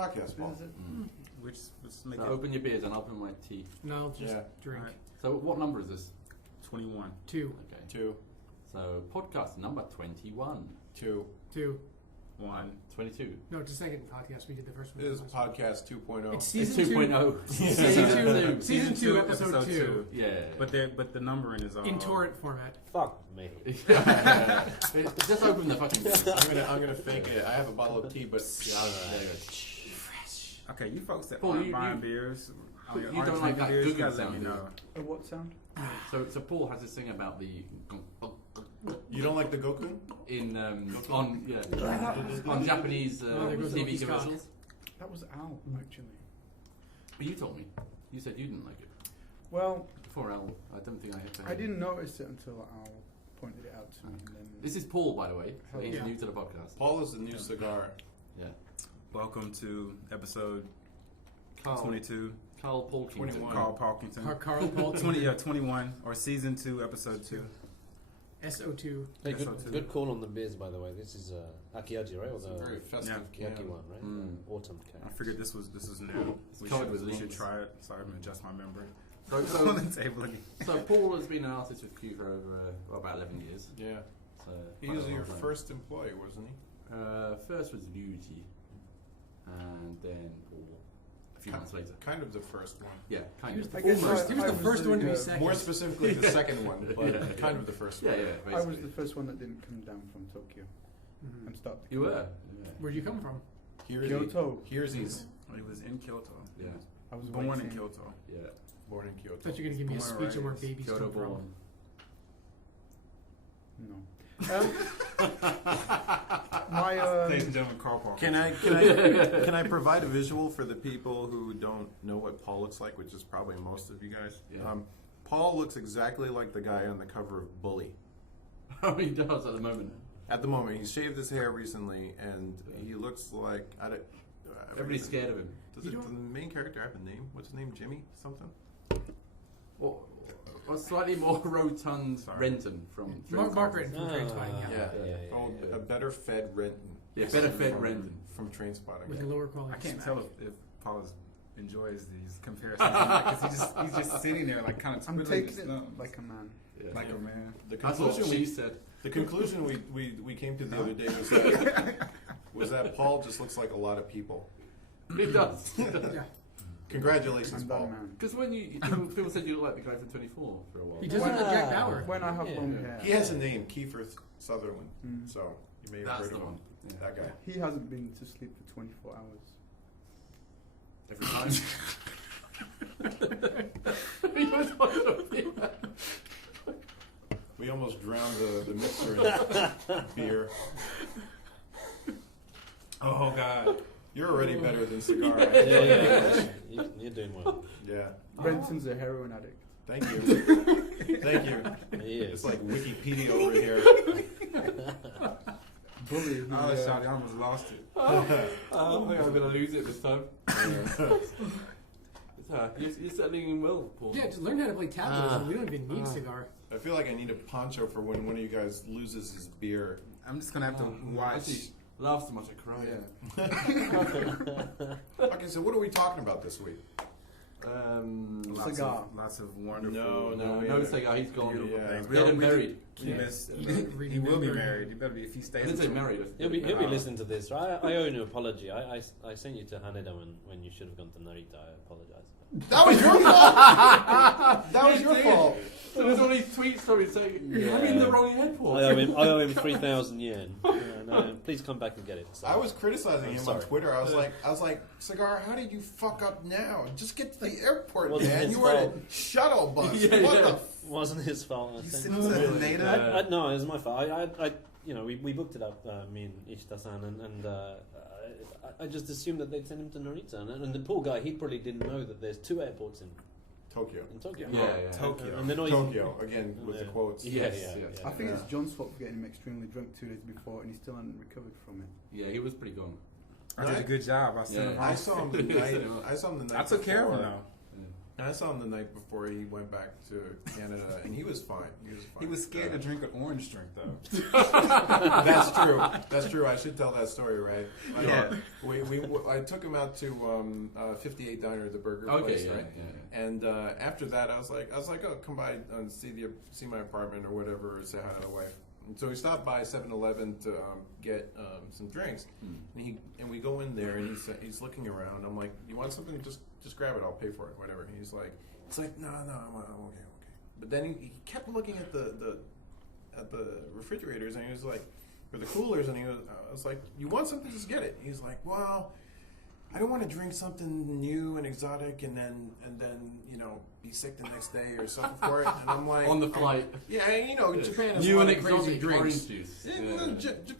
podcast, Paul. Which make so open your beers and I'll open my tea. No, just drink. Right. So what number is this? 21. 2. Okay. 2. So podcast number 21. 2. 1. 22. No, it's the second podcast. We did the first one. This is podcast 2.0. It's It's season 2. 2.0. Season 2, episode 2. Yeah. But the numbering is all In torrent format. Fuck me. Just open the fucking beers. I'm gonna fake it. I have a bottle of tea, but There you go. Okay, you folks that Paul, aren't you- buying beers, you don't like that beers, you cooking gotta let me sound, know. A what sound? So Paul has this thing about the you don't like the Goku? in on Japanese there goes TV Loki's cock. commercials. That was Al, actually. But you told me. You said you didn't like it. Well, Before Al, I don't think I ever. I didn't notice it until Al pointed it out to me. And then This is Paul, by the way. So he's Yeah. new to the podcast. Paul is the new cigar. Yeah. Welcome to episode Karl, 22. karlPAULkington. 21. karlPAULkington. karlPAULkington. 21 or season 2, episode 2. SO2. Hey, Yes, so too. good call on the beers, by the way. This is Akiaji, right? Or It's a the very festive Kiyaki can. one, right? Mm. Autumn can. I figured this is new. It's covered with we should links. try it. So I'm gonna adjust my memory. So, on so, the table again. so Paul has been an artist with Q for over about 11 years. Yeah. So He quite was a your long time. first employee, wasn't he? First was Luigi, and then Paul. A few months later. Kind of the first one. Yeah, kind He was of. the I guess first, he was I the was first the, one to be uh, second. More specifically, the second one, but Yeah. kind of the first Yeah, one. yeah. I Basically. was the first one that didn't come down from Tokyo Mhm. and start. You were. Yeah. Where'd you come from? Kyoto. Here's he's He was in Kyoto. Yeah. I was Born in waiting. Kyoto. Yeah. born in I Kyoto. thought you were going to give me a Born speech on where right. babies Kyoto come from. born. No. My Ladies and gentlemen, karlPAULkington. Can I provide a visual for the people who don't know what Paul looks like, which is probably most of you guys? Yeah. Paul looks exactly like the guy on the cover of Bully. Oh, he does at the moment. At the moment, he shaved his hair recently, and he looks like Everybody's scared of him. Does the main character have a name? What's his name? Jimmy something? Or slightly more rotund Renton from Mark Renton from Ah, Trainspotting, yeah. Oh, yeah. a better fed Renton. Yeah, better fed Renton. From Trainspotting. With a lower quality. I can't smack. tell if Paul enjoys these comparisons because he's just sitting there like kind of I'm twiddling taking his it thumbs. like a man. Yeah. Like a man. That's what she said. The conclusion we came to the other day was that Paul just looks like a lot of people. He does. Yeah. Congratulations, I'm that Paul. man. Because when people said you look like the guy from 24 for a while. He does look like Jack Bauer. When I have Yeah. long hair. He has a name, Kiefer Sutherland. Mm. So you may have That's heard the of him. one. Yeah. That guy. He hasn't been to sleep for 24 hours. Every time. He was one of them. We almost drowned the mixer in beer. Oh God. You're already better than Cigar. Yeah. You're doing well. Yeah. Renton's a heroin addict. Thank you. Thank you. He is. It's like Wikipedia over here. Bully. Oh, shot! I almost lost it. I think I'm going to lose it this time. You're settling in well, Paul. Yeah, just learn how to play tablet. We don't even need cigar. I feel like I need a poncho for when one of you guys loses his beer. I'm just gonna have to watch. Actually, laugh so much I cry. Okay, so what are we talking about this week? Cigar. Lots of wonderful. No cigar. He's gone. beautiful Yeah. things. Get him married. He will be married. He better be if he I stays. didn't say until- married. He'll be listening to this. Right? I owe you an apology. I sent you to Haneda when you should have gone to Narita. I apologize. That was your fault! That was your fault! So there's all these tweets from him saying, I'm in the wrong airport. I owe him 3,000 yen. No, please come back and get it. So. I was criticizing him on sorry. Twitter. I was like, Cigar, how did you fuck up now? Just get to the airport, Wasn't man. his You were in a fault. shuttle bus. Yeah, What yeah. the Wasn't his fault. I You think. sent him to Haneda? No, it was my fault. We booked it up, me and Ishita-san, and I just assumed that they'd send him to Narita, and the poor guy, he probably didn't know that there's 2 airports in Tokyo. Tokyo. Yeah. Tokyo. And then all Tokyo, again, with the Yeah. quotes. Yes. Yeah. I think it's John's fault for getting him extremely drunk 2 days before, and he still hadn't recovered from it. Yeah, he was pretty gone. I did a good job. I sent him I home. saw him the night. I saw him the night. I took care of him before. though. And I saw him the night before he went back to Canada, and he was fine. He was scared to drink an orange drink, though. That's true. That's true. I should tell that story, right? Yeah. I took him out to 58 Diner, the burger place, right? Yeah. And after that, I was like, oh, come by and see my apartment or whatever, or say hi to the wife. And so we stopped by 7-Eleven to get some drinks, and we go in there, and he's looking around. I'm like, you want something? Just grab it. I'll pay for it. Whatever. And he's like, no, I'm okay. But then he kept looking at the refrigerators, and he was like, or the coolers, and I was like, you want something? Just get it. He's like, well, I don't want to drink something new and exotic, and then be sick the next day or suffer for it. And I'm like, On the flight. Japan has New a lot and of crazy exotic drinks. orange juice.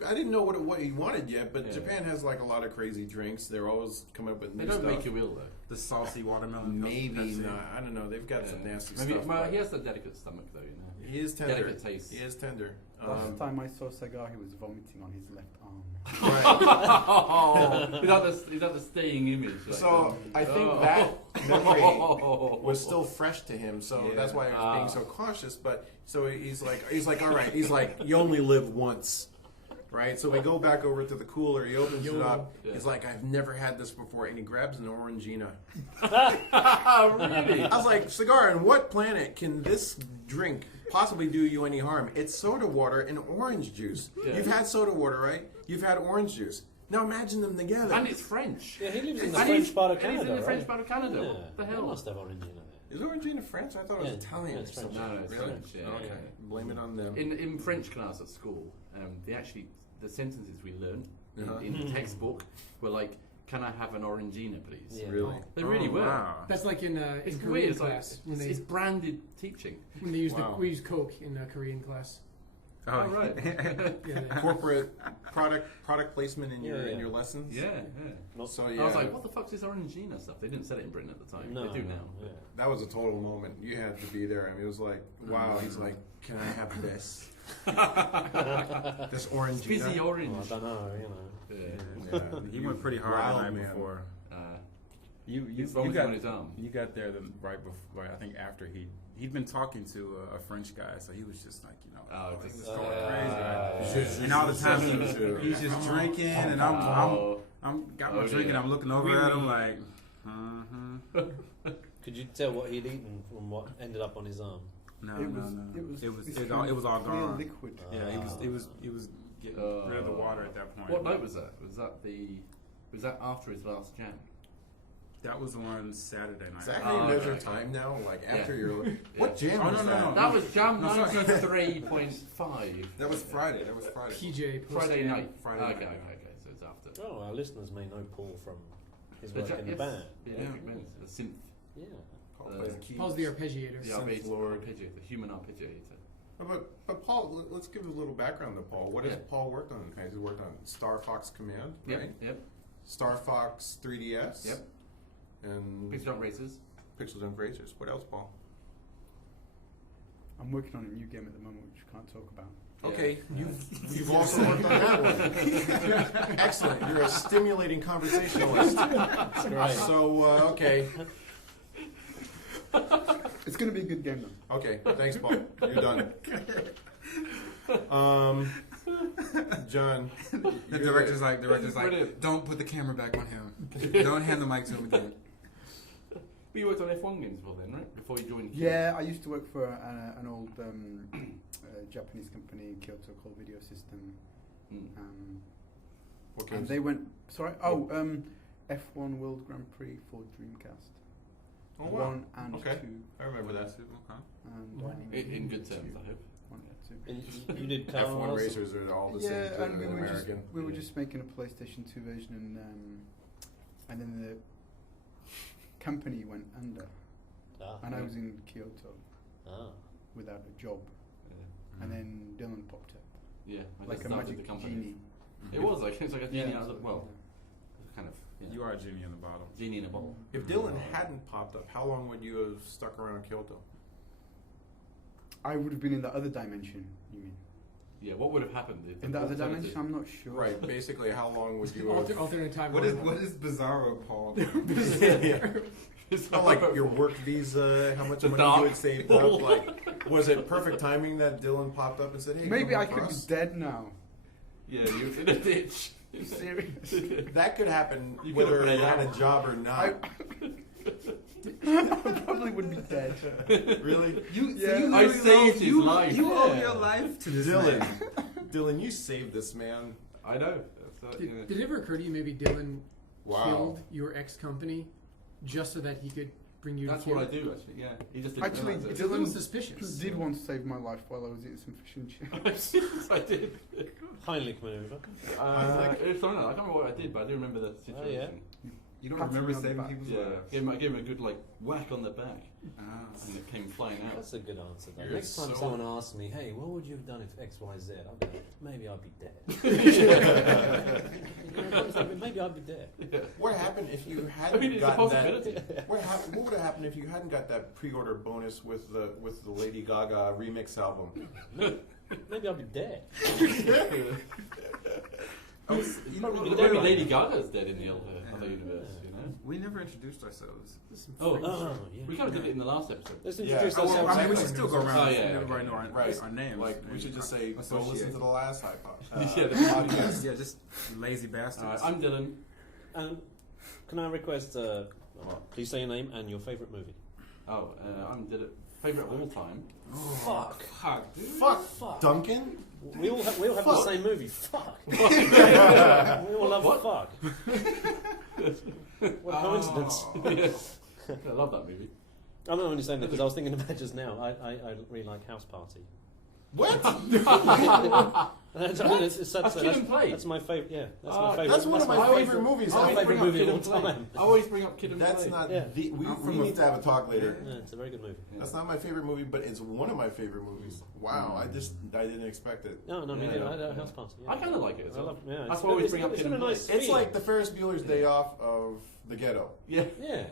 I didn't know what he wanted yet, but Japan has like a lot of crazy drinks. They're always coming up with new They don't stuff. make you ill, though. The saucy watermelon. Maybe Pepsi. not. I don't know. They've got some nasty Maybe, stuff. well, but he has a delicate stomach, though, you know. he is tender. Delicate taste. He is tender. Last time I saw Sagar, he was vomiting on his left arm. Right. Is that the staying image? Like, So I think that memory was still fresh to him, so that's why he was being so cautious. But so he's like, all right. He's like, you only live once, right? So we go back over to the cooler. He opens it up. Yeah. He's like, I've never had this before, and he grabs an Orangina. Really? I was like, Cigar, on what planet can this drink possibly do you any harm? It's soda water and orange juice. Yeah. You've had soda water, right? You've had orange juice. Now imagine them together. And it's French. Yeah, he lives in the And French he's- part of and Canada. he's in the French right? part of Canada. Yeah. What the They hell? must have Orangina there. Is Orangina French? I thought it was Yeah. Italian. No, it's or French. something. No, it's Really? French, yeah, Okay. yeah. Blame it on them. In French class at school, the sentences we learned in the textbook were like, "Can I have an Orangina, please?" Yeah. Really? They really were. Wow. That's like in It's Korean weird. It's, class like, it's branded teaching. when they use Wow. we use Coke in Korean class. Oh, right. Yeah, Corporate product placement in Yeah. your lessons. Yeah. So I was like, "What the fuck's this Orangina stuff?" They didn't sell it in Britain at the time. No, They do now. Yeah. that was a total moment. You had to be there. I mean, it was like, wow. He's like, can I have this? This orange. Fizzy orange. Well, I don't know, you know. Yeah. Yeah. He went pretty hard Wild the night man. before. He's You vomiting got on his arm. You got there right before. I think after he'd been talking to a French guy, so he was just like, Oh, this just is going crazy. Right? Just- And all the time just- he's just drinking, and I'm got my drink, and I'm looking over at him like, Could you tell what he'd eaten from what ended up on his arm? no. This It kind was all of clear gone. liquid. Yeah, he was getting rid of the water at that point. What night was that? Was that after his last jam? That was on Saturday night. Is that how you Oh, measure okay. time now? Like Yeah. after your what jam Oh, was no, that? no. That was jam No, sorry. 93.5. That was Friday. That was Friday. PJ Friday night. Friday Okay, night. okay, so it's after. Oh, our listeners may know Paul from his The work in the yes. band. Yeah, Yeah. big the synth. Yeah. Paul plays keys. Paul's the arpeggiator. The Synth Lord. arpeggiator, the human arpeggiator. But Paul, let's give a little background to Paul. What has Yeah. Paul worked on? He's worked on Star Fox Command, Yep, right? yep, Star Fox 3DS. yep. And PixelJunk Racers. PixelJunk Racers. What else, Paul? I'm working on a new game at the moment which I can't talk about. Yeah. Okay, you've also worked on that one. Excellent. You're a stimulating conversationalist. That's great. So okay, It's going to be a good game though. okay. Thanks, Paul. You're done. John, The you're director's like, Brilliant. don't put the camera back on him. Don't hand the mic to him again. But you worked on F1 games before then, right? Before you joined Q. Yeah, I used to work for an old Japanese company in Kyoto called Video System. Mm. What And games? they went, sorry, F1 World Grand Prix for Dreamcast. Oh, wow. 1 and Okay. 2. I remember that. And, In good terms, I hope. 1 and 2. And you did F1 cars? racers are all the same Yeah, to and an American. we were just making a PlayStation 2 version, and then the company went under, and I was in Kyoto without a job, and then Dylan popped up Yeah, I like just a started magic the company. genie. It was like it's like a genie Yeah. out of well, kind of You are a genie in the bottle. genie in a bottle. If Dylan hadn't popped up, how long would you have stuck around Kyoto? I would have been in the other dimension. You mean? Yeah, what would have happened if In that other dimension, I'm not sure. Right. Basically, how long would you have? Alternate time. What is Bizarro, Paul? It's not like your work visa, how much The money dark you had saved hole. up. Like, was it perfect timing that Dylan popped up and said, "Hey, Maybe come I work could for be us?" dead now. Yeah, you're in a ditch. Seriously. That could happen You whether could've you played had a out. job or not. I probably would be dead. Really? Yeah. I saved his life. You owe Yeah. your life to this Dylan. man. Dylan, you saved this man. I know. Did it ever occur to you maybe Dylan Wow. killed your ex company just so that he could bring you That's to kill? what I do, actually. Yeah, he just didn't Actually, realize It's it. a little Dylan suspicious. did once save my life while I was eating some fish and chips. I did. Heimlich maneuver. It's something I can't remember what I did, but I do remember the situation. You don't Pat me remember on the saving back. people's Yeah, lives? gave him a good whack on the back, Ah. and it came flying out. That's a good answer. Though. You're Next time so- someone asks me, "Hey, what would you have done if X, Y, Z?" I'll be like, "Maybe I'd be dead." Maybe I'd be dead. What happened if you I hadn't mean, it's a gotten possibility. that? What would have happened if you hadn't got that pre-order bonus with the Lady Gaga remix album? Maybe I'd be dead. Maybe Lady Gaga's dead in the other universe, you know? We never introduced ourselves. Oh, Yeah. we kind of did it in the last episode. Let's Yeah. introduce Oh, well, ourselves. I mean, we should still go around. Oh, and yeah, let everybody okay. know our, Right. our names. Like we should just say, go listen to the last Yeah, the podcast. Yeah, just lazy bastards. I'm Dylan. Can I request? Please say your name and your favourite movie. Oh, I'm Dylan. Favorite of all time. Fuck. Fuck, dude. Fuck, Duncan. We all have the Fuck. same movie. Fuck. We all love What? fuck. What coincidence. Yeah. I love that movie. I'm not only saying that because I was thinking about it just now. I really like House Party. What? That's Kid and Play. That's my favourite. Yeah, that's my Oh, favourite. That's one of my my favorite movies. I I always always favourite bring up movie Kid of and all Play. time. I always bring up Kid and That's Play. not Yeah. the. We I'm from need to have a talk later. Yeah, it's a very good movie. That's not my favorite movie, but it's one of my favorite movies. Wow, I didn't expect it. No, me Yeah. neither. I like House Party. Yeah. I kind of like it as I well. love. Yeah, That's it's- why I always it's bring up got- Kid it's and got a Play. nice It's feel. like the Ferris Bueller's Day Off of the ghetto. Yeah, Yeah,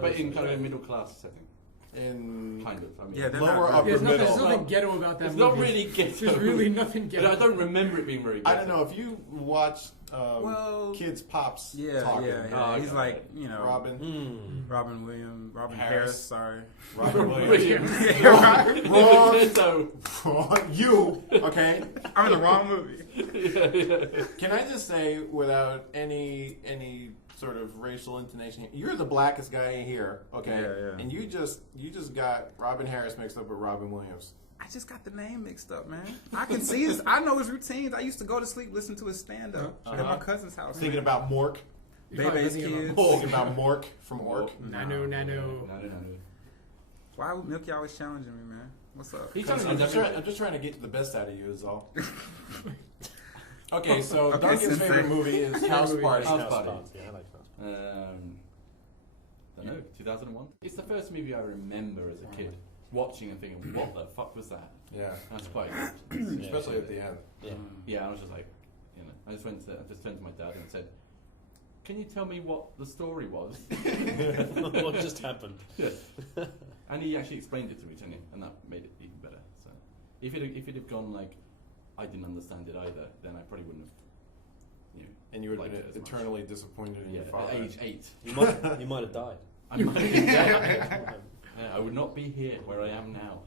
but in kind of a middle class setting. In Kind of. I mean, Yeah, they're lower not upper There's middle. nothing ghetto about that it's movie. not really ghetto. There's really nothing But ghetto. I don't remember it being very ghetto. I don't know if you watched Well, Kids Pops Yeah, talking. yeah. Oh, He's okay. like, you know, Robin, Robin Harris. Harris. Sorry. Robin Williams. Williams. Wrong. So, You okay? I'm in the wrong movie. yeah. Can I just say, without any sort of racial intonation, you're the blackest guy here, okay? Yeah. And you just got Robin Harris mixed up with Robin Williams. I just got the name mixed up, man. I can see his. I know his routines. I used to go to sleep, listen to his stand up at my cousin's house. Thinking about Mork. You're probably Baby's thinking kids. Thinking about Mork from Ork. Nano. No. Why would Milky always challenging me, man? What's up? He's I'm telling me just trying to get the best out of you, is all. Okay, so Okay, Duncan's Sensei. favorite movie is House Party. House Party. Yeah, I like House Party. I don't know, 2001? It's the first movie I remember as a kid watching and thinking, what the fuck was that? Yeah, That's quite good. especially at the end. Yeah. Yeah, I was just like, you know, I just turned to my dad and said, can you tell me what the story was? What just happened? Yeah. And he actually explained it to me, didn't he? And that made it even better. So if it had gone like, I didn't understand it either, then I probably wouldn't have, you know, And you would have liked been it as much. eternally disappointed in Yeah, your father. at age 8. You might have died. I might be dead. I would not be here where I am now.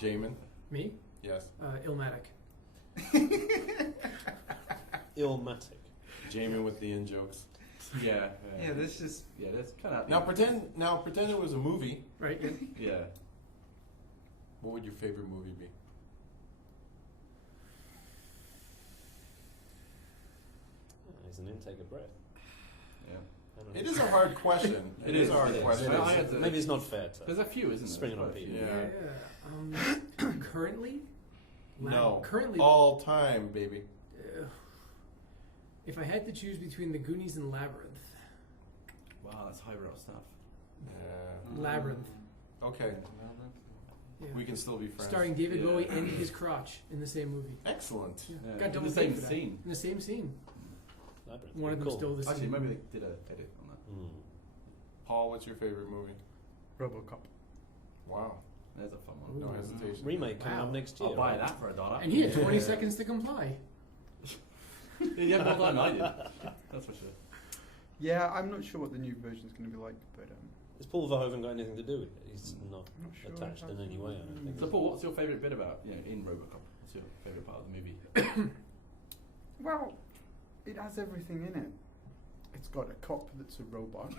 Jamin? Me? Yes. Illmatic. Illmatic. Jamin with the in jokes. Yeah. Yeah, this just. Yeah, that's kind of. Now pretend it was a movie. Right? Yeah. Yeah. What would your favorite movie be? It's an intake of breath. Yeah. I don't know. It is a hard question. It is is, a hard it is. question. I had to- Maybe it's not fair to. There's a few, isn't there? Spring it on Quite a few. Yeah. Currently? No. Currently. All time, baby. If I had to choose between The Goonies and Labyrinth. Wow, that's highbrow stuff. Yeah. Labyrinth. Okay. Yeah. We can still be friends. Starring David Yeah. Bowie and his crotch in the same movie. Excellent. Yeah. Yeah, Got in double the paid same for that. scene. In the same scene. Labyrinth. One of them Cool. stole the Actually, scene. maybe they did a edit on that. Mm. Paul, what's your favorite movie? RoboCop. Wow. There's a fun one. No hesitation. Remake coming up next year. I'll buy right? that for $1. And he had 20 seconds to comply. You had more time than I did. That's for sure. Yeah, I'm not sure what the new version's going to be like, but Has Paul Verhoeven got anything to do with it? He's not I'm not sure. attached in any way, I don't think. So, Paul, what's your favourite bit about in RoboCop? What's your favourite part of the movie? Well, it has everything in it. It's got a cop that's a robot.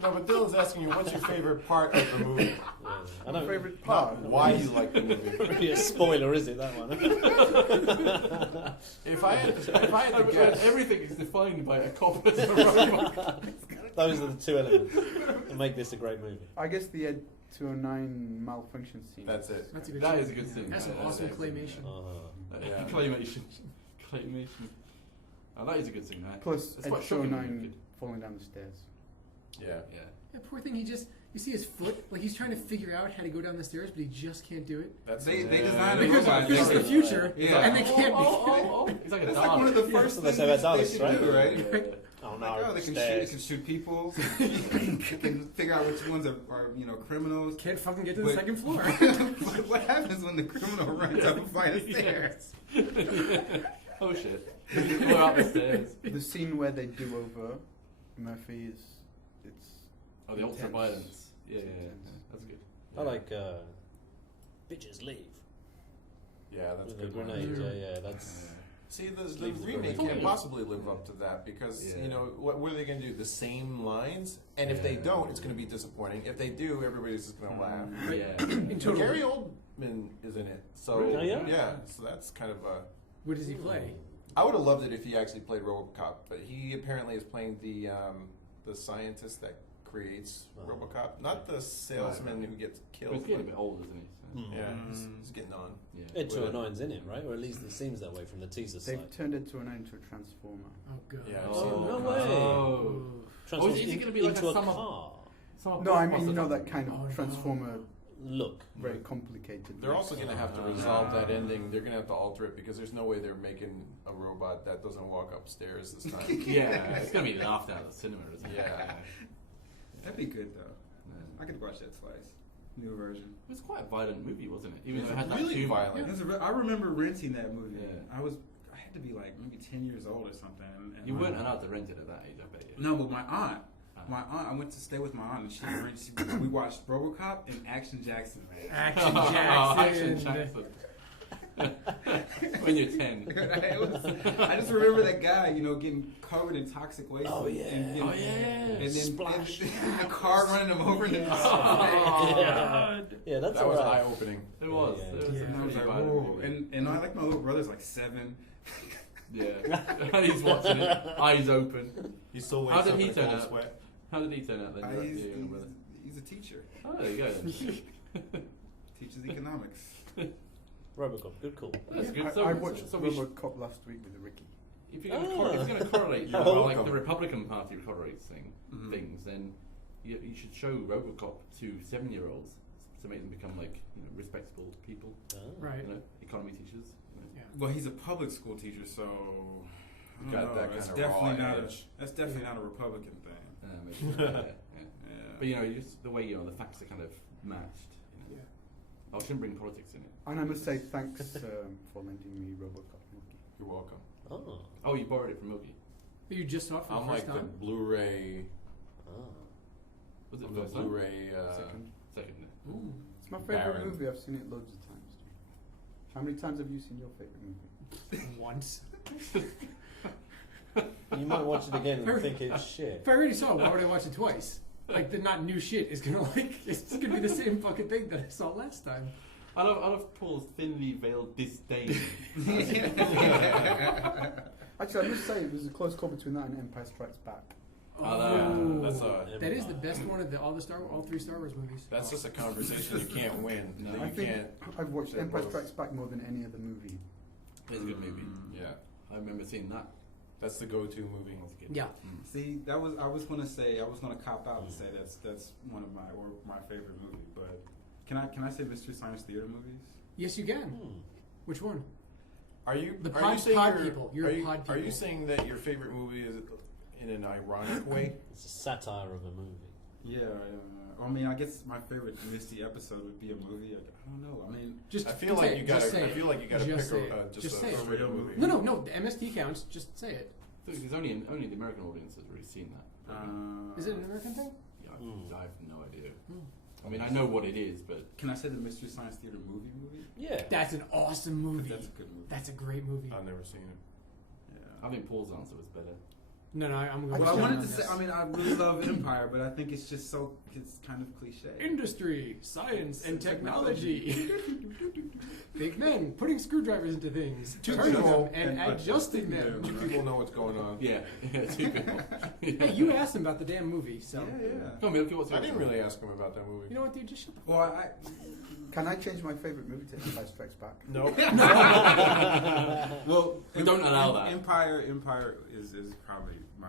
No, but Dylan's asking you, what's your favorite part of the movie? Yeah. I My don't. favourite Not part. why you like the movie. Really a spoiler, is it that one? If I had to guess, Everything is defined by a cop as a robot. Those are the two elements that make this a great movie. I guess the Ed 209 malfunction scene. that's it. That's a good That scene. is a good scene. That's Yeah, some awesome excellent. claymation. Yeah. Claymation. Claymation. Oh, that is a good scene, right? Plus It's Ed quite shocking. 209 falling down the stairs. Yeah. Yeah. Yeah, poor thing. You see his foot, like he's trying to figure out how to go down the stairs, but he just can't do it. That's They it. designed a Because robot. it's the future, Yeah. and they can't It's like a It's dog. like one of the Yeah, first that's things what they they say should about do, Dallas, right? right? Oh no, Like, they can shoot people. They can figure out which ones are criminals. Can't fucking get to the But- second floor. But what happens when the criminal runs up a flight of stairs? Oh shit. Go out the stairs. The scene where they do over Murphy is it's Oh, the ultra intense. violence. Yeah, It's yeah, yeah. intense. That's good. I like Bitches Leave. Yeah, that's a With the good one. grenade, too. yeah, that's... See, the Leaves the remake grenade. can't possibly live up to that because, Yeah. you know, what are they going to do? The same lines? And if they Yeah. don't, it's going to be disappointing. If they do, everybody's just going to laugh. Yeah. In But total, Gary Oldman is in it. So, Really? Oh, yeah? yeah, so that's kind of a... what does he play? I would have loved it if he actually played RoboCop, but he apparently is playing the scientist that creates Oh. RoboCop, not the salesman who gets But killed. he's getting a but- bit old, isn't he? So, Hmm. Yeah, he's getting on. yeah. Ed 209's in it, right? Or at least it seems that way from the teaser They've side. turned Ed 209 into a transformer. Oh god. Yeah, I've Oh, seen that. no way. Oh. Transforms is it in- gonna be like into a a summer- car Some No, I blockbuster mean you know type that thing. kind Oh, of no. transformer, look. very complicated. They're also going to have to resolve that ending. They're going to have to alter it because there's no way they're making a robot that doesn't walk upstairs this time. Yeah, it's gonna be laughed out at the cinema, isn't it? Yeah. That'd be good though. Yeah. I could watch that twice. New version. It was quite a violent movie, wasn't it? Even It's though it had really that humor. violent. I remember renting that movie. Yeah. I had to be like maybe 10 years old or something. And You my- weren't allowed to rent it at that age, I bet you. No, but my aunt. Ah. I went to stay with my aunt, and we watched RoboCop and Action Jackson, man. Action Action Jackson. Jackson. When you're 10. I just remember that guy, getting covered in toxic waste. Oh, yeah. And, Oh, yeah. And then Splash. and the car running him over. And then Yeah, that's That was alright. eye-opening. It was. Yeah, It was yeah. a And I was pretty like, violent whoa. movie. And I like my little brother's like 7. Yeah. He's watching it, eyes open. He still How wakes did up he in a turn cold out? sweat. How did he turn out then? Your younger brother? He's a teacher. Oh, there you go. Then. Teaches economics. Robocop, good call. That's good. I watched so we should, RoboCop last week with Ricky. if you're going to correlate, You're well, like welcome. the Republican Party correlates Mhm. things, then you should show RoboCop to 7-year-olds to make them become like respectable people, Right. economy teachers. Yeah. Well, he's a public school teacher, so I don't Got know. that That's kinda raw definitely not edge. that's definitely not a Republican thing. Maybe, yeah. Yeah. But just the way the facts are kind of matched. Yeah. I shouldn't bring politics in it. And I must say thanks for lending me RoboCop. Ricky. You're welcome. Oh. Oh, you borrowed it from Mookie. But you just saw it for the I'm first like the time. Blu-ray, Was it the first time? Blu-ray. Second. Second. Ooh. It's my favorite Baron. movie. I've seen it loads of times. How many times have you seen your favorite movie? Once. You might watch it again and think it's shit. If I already saw it, why would I watch it twice? Like the not new shit is gonna it's gonna be the same fucking thing that I saw last time. I love Paul's thinly veiled disdain. Actually, I must say it was a close call between that and Empire Strikes Back. Oh, that's That is the best one of all 3 Star Wars movies. That's just a conversation you can't win. No. You I think can't. I've watched They're Empire both- Strikes Back more than any other movie. It's a good movie. Yeah, I remember seeing that. that's the go-to movie. It was good. Yeah. See, I was gonna cop out and say that's one of my favorite movie. But can I say Mystery Science Theater movies? Yes, you can. Hmm. Which one? Are you The are pod- you saying pod you're- people. You're are a you, pod Are you people. saying that your favorite movie is in an ironic way? It's a satire of a movie. Yeah, I mean, I guess my favorite Misty episode would be a movie. I don't know. I mean, I feel like you gotta pick just a real movie. No. The MST counts. Just say it. Because only the American audience has really seen that. Is it an American thing? Yeah, I have no idea. I mean, I know what it is, but can I say the Mystery Science Theater movie? Yeah, that's an awesome movie. That's a good movie. That's a great movie. I've never seen it. Yeah. I think Paul's answer was better. No, I'm going to Well, I wanted to say, I mean, I really love Empire, but I think it's just it's kind of cliche. Industry, science, and technology. Big men putting screwdrivers into things, turning them and adjusting them. Two people know what's going on. Yeah, two people. Hey, you asked him about the damn movie, so. Yeah. Come on, Milky, what's I yours? didn't really ask him about that movie. You know what, dude? Just shut the Well, Can I change my favourite movie to Empire Strikes Back? Nope. well, We don't allow that. Empire is probably my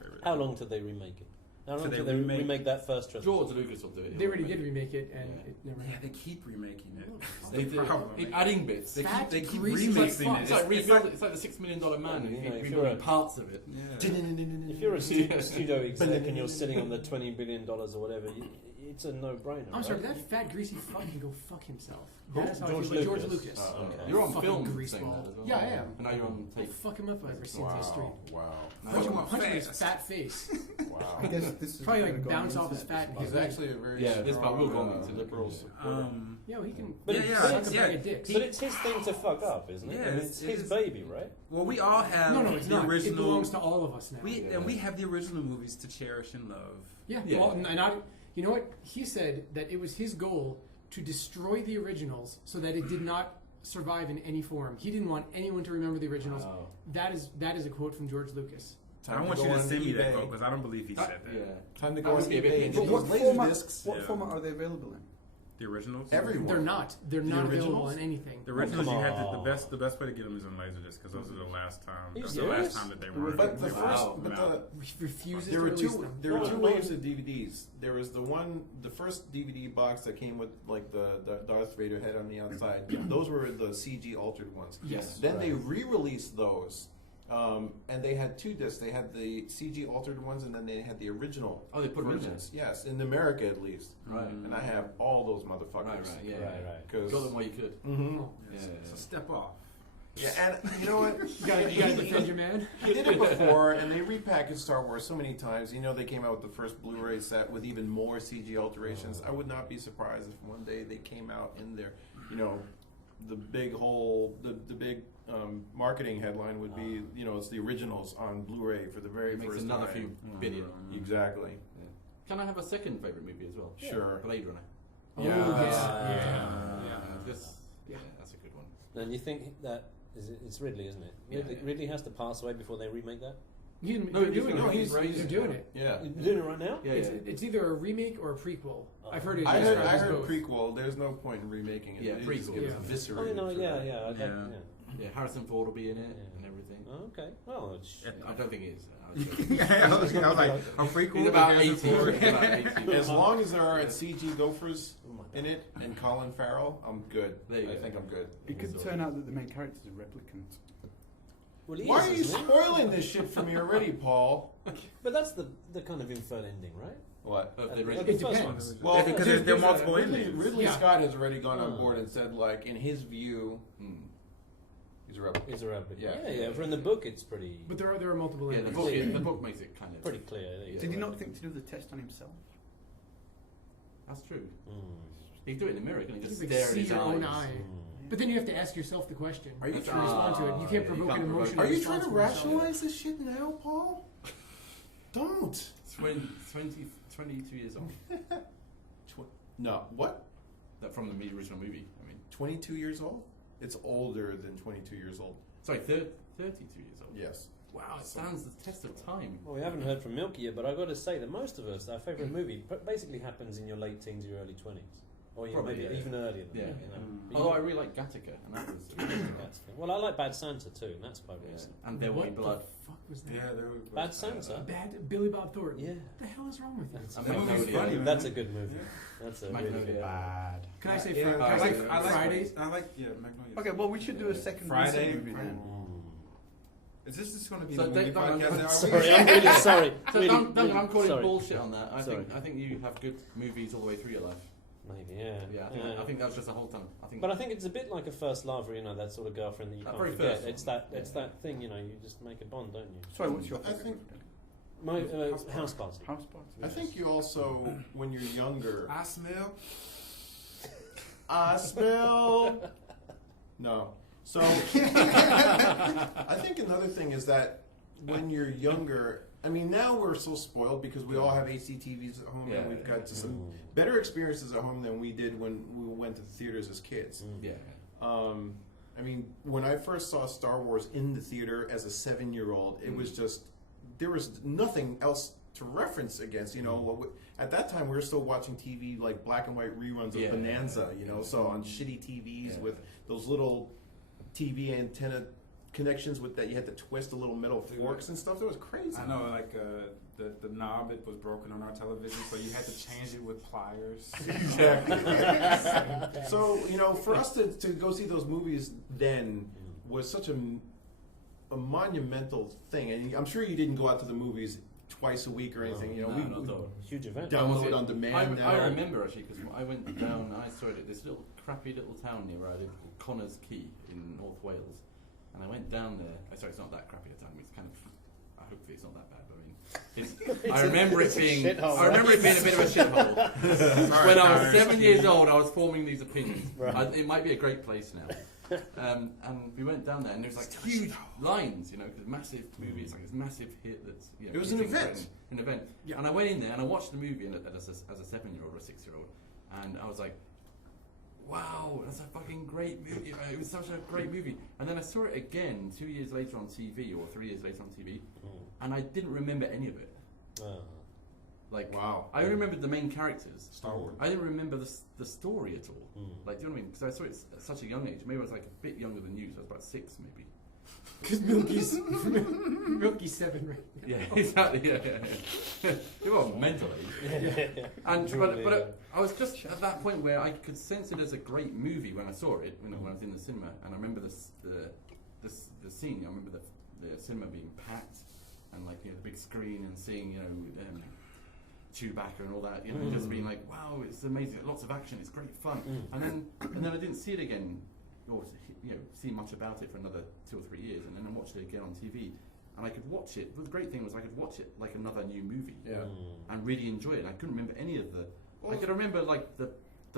favorite. How long did they remake it? How long Did did they they remake- remake that first trilogy? George Lucas will do it. They already did remake it, and Yeah. it never Yeah, happened. they keep remaking it. They do. Probably. Adding bits. They Fat, keep greasy remixing fuck. it. It's like it's like the $6 Million Man. Yeah, if Rebuilding you're a- parts of it. Yeah. If you're a studio exec and you're sitting on the $20 billion or whatever, it's a no-brainer. I'm sorry, right? that fat greasy fuck can go fuck himself. Who? That's how George I feel about George Lucas. Lucas. Oh, okay. You're on Fucking film grease saying ball. that as well. Yeah, I am. And now you're on I'll tape. fuck him up if I ever see him on the street. Wow. Punch him, Wow. punch him in his Fast. fat face. Wow. I guess this is Probably gonna like go bounce on off his the internet. fat. He's actually a very Yeah, this part will go on strong, to liberal look- supporter. Yo, he can. But Yeah, it's, yeah, but suck it's, a yeah. bag of dicks. but it's his thing to fuck up, isn't it? Yeah, I mean, it's it's his baby, right? Well, we all have No, it's the not. original. It belongs to all of us now. And we have the original movies to cherish and love. Yeah, Yeah. well, and you know what? He said that it was his goal to destroy the originals so that it did not survive in any form. He didn't want anyone to remember the originals. Wow. That is a quote from George Lucas. I want you to send me that quote because I don't believe he said that. Yeah. Time to That go would on be a bit eBay and interesting. get But those what laser format? discs. What Yeah. format are they available in? The originals. Everyone. They're not. They're The not available originals? on anything. The originals, come you had on. the best way to get them is on Laserdisc because those are the last time. Are you That's the serious? last time that they were. But the they were first, out. but the, Refuses there to were release two. them. There were No, two no. waves of DVDs. There was the first DVD box that came with like the Darth Vader head on the outside. Those were the CG altered ones. Yes. Then they re-released those, and they had two discs. They had the CG altered ones, and then they had the original. Oh, they put them in versions. Yes, in America at least. Right. And I have all those motherfuckers. Right, yeah. Right. Cause, Got them while you could. Mhm. Oh. Yeah, Yeah. So step off. Yeah, and you know what? You gotta defend your man. He did it before, and they repackaged Star Wars so many times. You know, they came out with the first Blu-ray set with even more CG alterations. I would not be surprised if one day they came out in their, you know, the big whole, the big marketing headline would be, you know, it's the originals on Blu-ray for the very It makes first another time. few billion. Exactly. Yeah. Can I have a second favourite movie as well? Sure. Blade Runner. Oh, Yeah. yeah. Yeah, that's a good one. And you think that it's Ridley, isn't it? Yeah. Ridley has to pass away before they remake that? They're he's doing gonna- it. he's raising They're it. doing it. Yeah. You're doing it right now? Yeah, It's either a remake or a prequel. I've heard it. I described as heard both. prequel. There's no point in remaking it. Yeah, It prequel. gets Yeah. eviscerated. Oh, no, for yeah, that. yeah. Yeah. Yeah, Harrison Ford will be in it Yeah. and everything. Oh, okay. Well, it's, I don't think he is. I was like, a prequel. He's about Harrison 80. Ford. He's about 80. As long as there aren't CG gophers in it and Colin Farrell, I'm good. There you I go. think I'm good. It could turn out that the main character is a replicant. well, he Why is, are you isn't he? spoiling this shit for me already, Paul? But that's the kind of inferred ending, right? What? Of At the the original. first depends. one. Well, because there are multiple endings. Ridley Yeah. Scott has already gone on Oh. board and said, like, in his view, he's a rebel. It's a replicant. Yeah. Yeah. For in the book, it's pretty But there are multiple. Yeah, the endings. book makes it kind of. pretty clear. Yeah. Did he not think to do the test on himself? That's true. Mm. You do it in the mirror, can you You just can stare at see his your eyes? own eye. But then you have to ask yourself the question. Are you to trying- respond to it? You can't yeah, you provoke can't an provoke- emotion. Are you trying to response from yourself. rationalize this shit now, Paul? Don't. 22 years old. No. What? That from the original movie. I mean, 22 years old? It's older than 22 years old. sorry, 32 years old. Yes. Wow, it stands the test of time. Well, we haven't heard from Milky yet, but I've got to say that most of us, our favourite movie basically happens in your late teens, your early 20s. Or you know, Probably, maybe yeah. even earlier than Yeah. that. You know. But Although you- I really like Gattaca, and that was. well, I like Bad Santa too, and that's quite Yeah. recent. And There Will Be What Blood. the fuck was that? Yeah, there we go. Bad Santa? Bad Billy Bob Thornton. Yeah. What the hell is wrong with you? That's, And That movie's Magnolia. funny, man. that's a good movie. That's a really Magnolia. good Bad. Can I say Yeah, can I I like say Fridays. Fridays? I like Magnolia. Okay, well, we should do a second Friday. recent movie then. Is this just going to be So the movie Duncan, podcast now? Sorry, I'm really sorry. So Really, Duncan, really I'm calling sorry. bullshit on that. I Sorry. think you have good movies all the way through your life. Maybe, yeah. Yeah, I think that was just the whole time. But I think it's a bit like a first love, or, you know, that sort of girlfriend that you can't very forget. first It's that thing, you know, you just make a bond, don't you? Sorry, what's your I favorite? think My house party. House party. I think you also, when you're younger, I smell. I smell. No. So I think another thing is that when you're younger, I mean, now we're so spoiled because we all have HDTVs at home and we've got some better experiences at home than we did when we went to the theaters as kids. Yeah. I mean, when I first saw Star Wars in the theater as a 7-year-old, it was just, there was nothing else to reference against, you know. At that time, we were still watching TV, like black and white reruns of Bonanza, you know, so on shitty TVs with those little TV antenna connections with that you had to twist the little metal forks and stuff. It was crazy. I know, like the knob, it was broken on our television, so you had to change it with pliers. Exactly. So, you know, for us to go see those movies then was such a monumental thing. And I'm sure you didn't go out to the movies twice a week or anything. You know, we huge event. download it on demand now. I remember actually because I went down. I saw it at this little crappy little town near where I live called Connors Quay in North Wales, and I went down there. Sorry, it's not that crappy a town. It's kind of. Hopefully, it's not that bad. But I mean, I remember it being. I remember it being a bit of a shithole. When I was 7 years old, I was forming these opinions. Right. It might be a great place now. And we went down there, and there was like huge lines, you know, because massive movie. It's like this massive hit that's. You know, It was an event. An event. Yeah. And I went in there and I watched the movie as a 7-year-old or a 6-year-old, and I was like, wow, that's a fucking great movie. It was such a great movie. And then I saw it again 2 years later on TV, or 3 years later on TV, and I didn't remember any of it. Like, wow. I remembered the main characters. Star Wars. I didn't remember the story at all. Like, do you know what I mean? Because I saw it at such a young age. Maybe I was like a bit younger than you, so I was about 6 maybe. Because Milky's 7 right now. Yeah, exactly. Yeah. You are mental age. And but I was just at that point where I could sense it as a great movie when I saw it, when I was in the cinema, and I remember the scene. I remember the cinema being packed, and like, you know, the big screen, and seeing, you know, Chewbacca and all that, you know, just being like, wow, it's amazing, lots of action, it's great fun. And then I didn't see it again, or, you know, see much about it for another 2 or 3 years, and then I watched it again on TV, and I could watch it. The great thing was I could watch it like another new movie, and really enjoy it. And I couldn't remember any of the. I could remember like the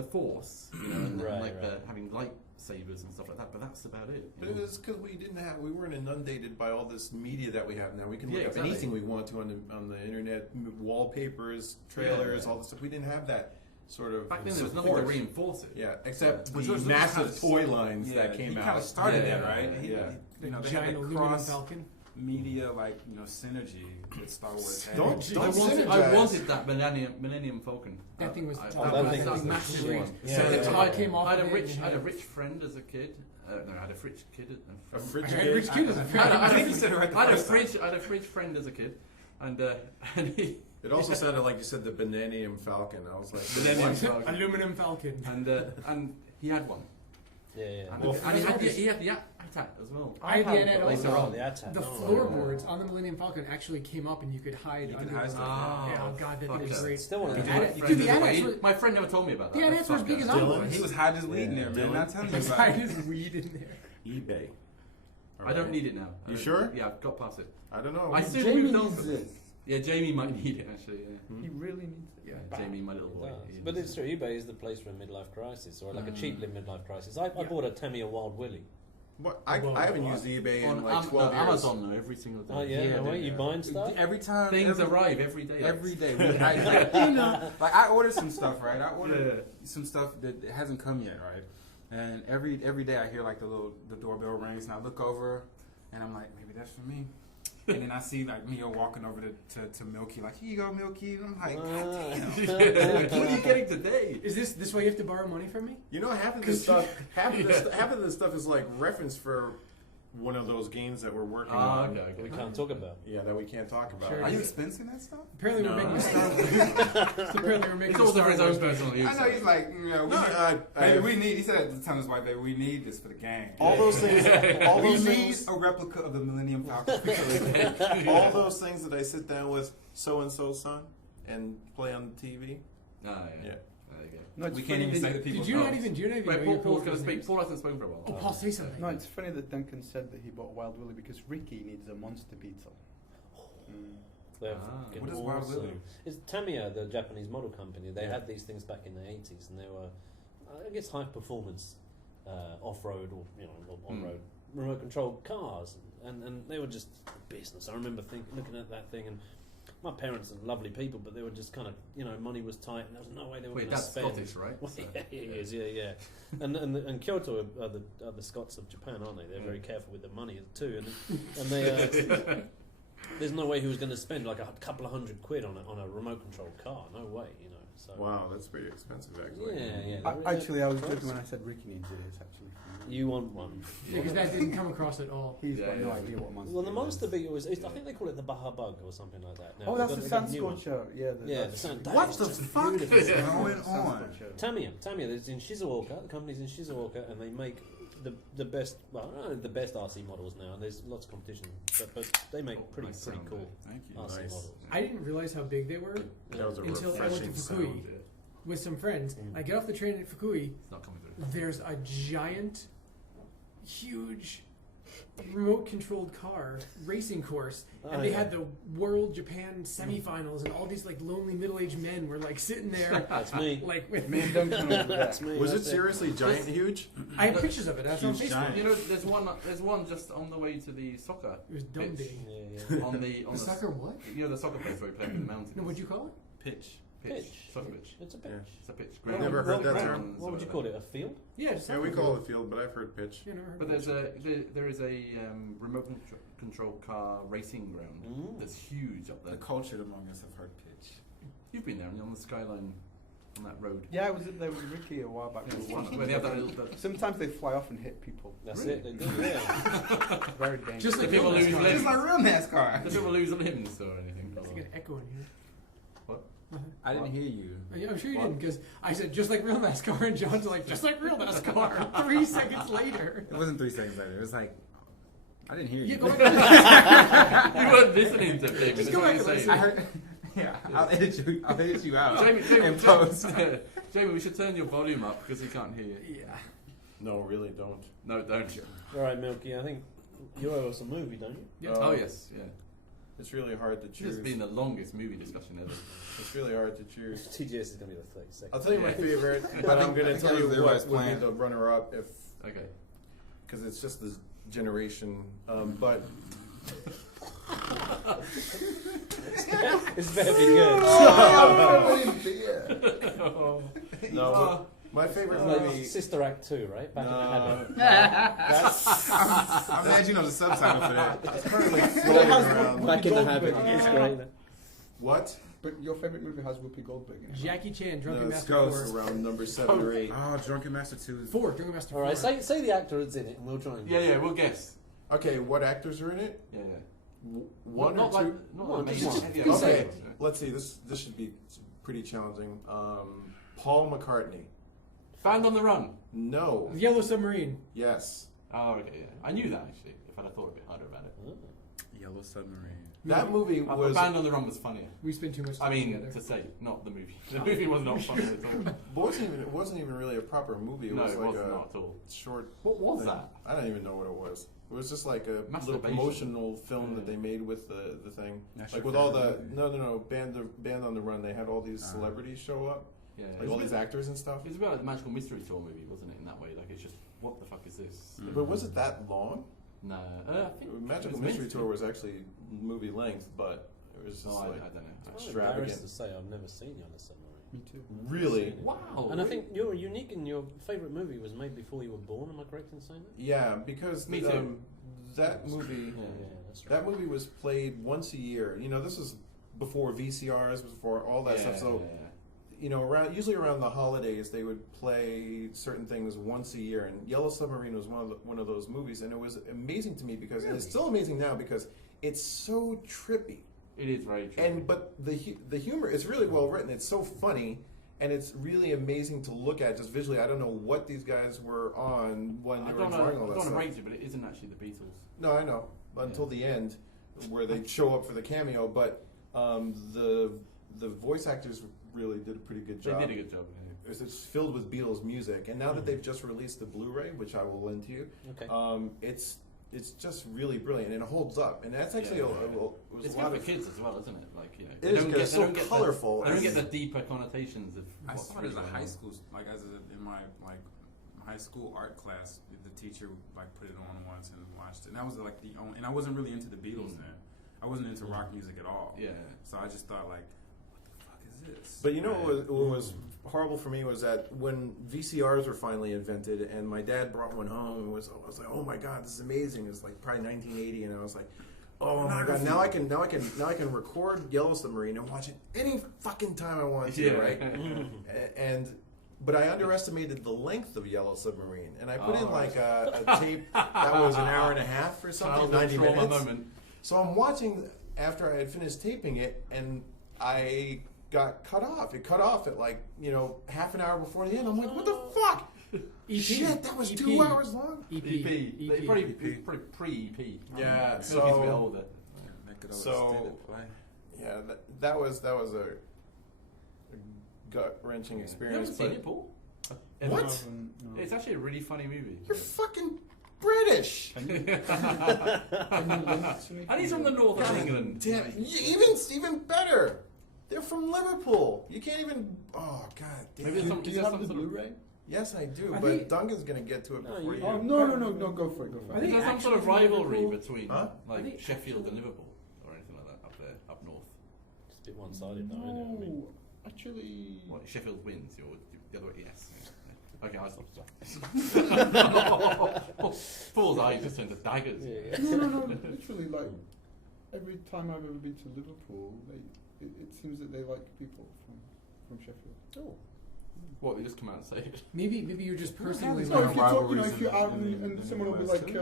Force, you know, and the having lightsabers and stuff like that, but that's about it. But it was because we weren't inundated by all this media that we have now. We can look up anything we want to on the internet, wallpapers, trailers, all this stuff. We didn't have that sort of. Back then there was nothing to reinforce it. Yeah, except Which the was massive toy lines that he came out. kind of started that, right? Yeah. You know, they Giant had the aluminum cross falcon. media, like, you know, synergy that Star Wars had. I wanted that Millennium Falcon. That thing was that was massive. great. So the top came off. I had of a it and rich, friend as a kid. No, I had a rich kid. A fridge I had a rich kid as a friend. I think you said it right the I had a first time. fridge. I had a fridge friend as a kid, and he. It also sounded like you said the Millennium Falcon. I was like, Millennium Falcon. Aluminum falcon. And he had one. And he had the ATAT as well. I had the ATAT later also. on. The floorboards on the Millennium Falcon actually came up, and you could hide. You could under hide them. stuff. Yeah, oh god, that thing fuck was it. great. Still one of The them. ATAT- Dude, the ATATs were- My friend never told me about the that. ATATs were as big as I was. He was hiding his weed in there, man. Not telling you He's about hiding it. his weed in there. eBay. I don't need it now. You sure? Yeah, I've got past it. I don't know. I soon Jamie moved on needs from it. Yeah, Jamie might need it actually. Yeah, He really needs it. Jamie, my little boy. he But needs it's it. true, eBay is the place for a midlife crisis, or like a cheap midlife crisis. I bought a Tamiya Wild Willy. What? I haven't used eBay in On like 12 years. Amazon though, every single day. Oh yeah, no way, you buying stuff? Every time. Things arrive every day. Every day. You know, like I ordered some stuff, right? I ordered some stuff that hasn't come yet, right? And every day I hear like the doorbell rings, and I look over, and I'm like, maybe that's for me. And then I see like Mio walking over to Milky, like, here you go, Milky. And I'm like, God damn. What are you getting today? Is this why you have to borrow money from me? You know, half of this stuff is like reference for one of those games that we're working on. Okay, okay. We can't talk about. Yeah, that we can't talk about. Sure. Are you expensing that stuff? Apparently we're No. making a Star Wars. So apparently we're making It's a all Star for his Wars own game. personal use. I know he's like, we No, need, I- baby, we need. He said at the time his wife, baby, we need this for the game. all those things. All we those need things. a replica of the Millennium Falcon. All those things that I sit down with so and so's son and play on the TV. Ah, yeah. Yeah. There you go. No, it's We funny can't even that- say the people. Do you not even Wait, know your Paul's girlfriend's going to speak. names? Paul hasn't spoken for a while. Oh, Paul, say something. No, it's funny that Duncan said that he bought Wild Willy because Ricky needs a monster beetle. They're Ah. fucking What is Wild awesome. Willy? It's Tamiya, the Japanese model company. They had these things back in the 80s, and they were, I guess, high performance off-road or on-road remote controlled cars, and they were just business. I remember looking at that thing, and my parents are lovely people, but they were just kind of, money was tight, and there was no way they were Wait, going to that's spend. Scottish, right? Well, So, yeah, it is, yeah. And Kyoto are the Scots of Japan, aren't they? They're very careful with their money too, and they. There's no way he was going to spend like a couple of £100 on a remote controlled car. No way, So Wow, that's pretty expensive, actually. yeah. Actually, I was good when I said Ricky needs it. It's actually for me. You want one? Yeah, because that didn't come across at all. He's Yeah, got no yeah. idea what monster. Well, the it monster is. beetle is. I think they call it the Baja Bug or something like that. Now, Oh, that's the they've got sand a new one. scorcher. Yeah. Yeah, that's the sand. What It's the just fuck beautiful. is going Sand on? scorcher. Tamiya. It's in Shizuoka. The company's in Shizuoka, and they make the best. Well, I don't know the best RC models now, and there's lots of competition. But they make pretty nice pretty sound cool there. Thank you. RC Nice. models. I didn't realize how big they were That was a until I went to refreshing Fukui sound. with some friends. I get off the train at Fukui. It's not coming through. There's a giant, huge, remote-controlled car racing course, and they had the World Japan semifinals, and all these like lonely middle-aged men were like sitting there, That's me. like with Me and Duncan over there. That's me. Was it that's seriously giant huge? I have pictures of it. That's on Huge Facebook. giant. You know, there's one just on the way to the soccer. It was dumb pitch. big. Yeah. On the The soccer what? the soccer place where we play in the mountains. No, what'd you call it? Pitch. Pitch. Soccer pitch. It's a pitch. It's a pitch. I've never heard that term. grounds What or would you whatever. call it? A field? Yeah, just Yeah, we soccer call field. it field, but I've heard pitch. Yeah, never heard But of it. there is a remote control car racing ground that's huge up The there. cultured among us have heard pitch. You've been there on the skyline on that road. Yeah, I was there with Ricky a while back. Where they have that little. Sometimes they fly off and hit people. That's Really? it. They do. Yeah. Very dangerous. Just like The people real lose NASCAR. limbs. It's like real NASCAR. Do people lose limbs or anything? There's like an echo in here. What? I didn't hear you. I'm sure you What? didn't, because I said just like real NASCAR, and John's like just like real NASCAR. 3 seconds later. It wasn't 3 seconds later. It was like, I didn't hear Yeah, you. go back. You weren't listening to David. Just That's go what back you're and saying. listen. I heard. Yeah, I'll edit you out. Jamie, in post. Jamie, we should turn your volume up because he can't hear you. Yeah. No, really don't. No, don't you? All right, Milky. I think you owe us a movie, don't you? Yeah. Oh yes, yeah. It's really hard to This choose. has been the longest movie discussion ever. It's really hard to choose. TGS is going to be the 30 seconds. I'll tell you my favorite, but I'm going to tell you that was what would be planned. the runner-up if, Okay. because it's just this generation. But It's better be good. no, my favorite It's like movie. Sister Act 2, right? Back in the No, habit. I'm glad you know the subtitle for that. it's currently floating around. Back in the habit. Goldberg. It's great. What? But your favorite movie has Whoopi Goldberg in it. Jackie Chan, Drunken No, Master Ghost 4. around number 7 or 8. Oh, Drunken Master 2. 4, Drunken Master 4. All right, say the actor that's in it, and we'll try and. Yeah, we'll guess. Okay, what actors are in it? Yeah, One not or two? like not One, like just main- one. yeah, Just Okay, okay. let's see. This should be pretty challenging. Paul McCartney. Band on the Run. No. Yellow Submarine. Yes. Oh, okay. Yeah. I knew that actually. If I'd have thought a bit harder about it. Yellow Submarine. That movie was. Band on the Run was funnier. We spent too much I time mean, together. to say, not the movie. The movie was not funny at all. It wasn't even really a proper movie. It No, was it like was a not at all. short. What was thing. that? I don't even know what it was. It was just like a little Masturbation. promotional film that Yeah. they made with the thing. That's Like your with all the favorite movie? band on the run. They had all these celebrities show up, Yeah. like all these actors and stuff. It was about like the Magical Mystery Tour movie, wasn't it? In that way, like it's just what the fuck is this? But was it that long? No, I think Magical it was Mystery meant to Tour be. was actually movie length, but it was just Oh, I like don't know. I'm extravagant. embarrassed to say I've never seen Yellow Submarine. Me too. Really? Wow. And I think you're unique in your favourite movie was made before you were born. Am I correct in saying that? Yeah, because Me too. that movie. Yeah, that's right. That movie was played once a year. You know, this was before VCRs, before all that stuff. So usually around the holidays, they would play certain things once a year, and Yellow Submarine was one of those movies, and it was amazing to me because, and it's still amazing now because it's so trippy. It is very trippy. But the humor is really well written. It's so funny, and it's really amazing to look at just visually. I don't know what these guys were on when they were drawing all that stuff. I don't want to rate it, but it isn't actually the Beatles. No, I know. Until the end, where they show up for the cameo, but the voice actors really did a pretty good job. They did a good job. Yeah. It's filled with Beatles music, and now that they've just released the Blu-ray, which I will lend to you, it's just really brilliant, and it holds up. And that's actually it's good for kids as well, isn't it? Like, it is good. It's so colorful. I don't get the deeper connotations of. I saw it as a high school, in my high school art class. The teacher put it on once and watched it, and that was the only. And I wasn't really into the Beatles then. I wasn't into rock music at all. Yeah. So I just thought what the fuck is this? But what was horrible for me was that when VCRs were finally invented, and my dad brought one home, and I was like, oh my god, this is amazing. It's probably 1980, and I was like, oh my god, now I can record Yellow Submarine and watch it any fucking time I want to, right? But I underestimated the length of Yellow Submarine, and I put in a tape that was an hour and a half or something, 90 minutes. Moment. So I'm watching after I had finished taping it, and I got cut off. It cut off at half an hour before the end. I'm like, what the fuck? EP. Shit, that was 2 hours long. EP. Probably pre-EP. Yeah. So yeah, that was a gut-wrenching experience. You haven't seen it, Paul? What? No. It's actually a really funny movie. You're fucking British. And he's from the north of England. Damn it. Even better. They're from Liverpool. You can't even. Oh god damn. Maybe do you have the Blu-ray? Yes, I do. But Duncan's gonna get to it before you. Oh no, go for it. Is there some sort of rivalry between Huh? Sheffield and Liverpool or anything like that up there, up north? It's a bit one-sided, though, isn't it? I mean, actually. What, Sheffield wins? The other way? Yes. Okay, I stopped. Paul's eyes just turned to daggers. Yeah. No. Literally, every time I've ever been to Liverpool, it seems that they like people from Sheffield. Oh. What, they just come out and say it? Maybe you're just personally. No, if you're out and someone will be like,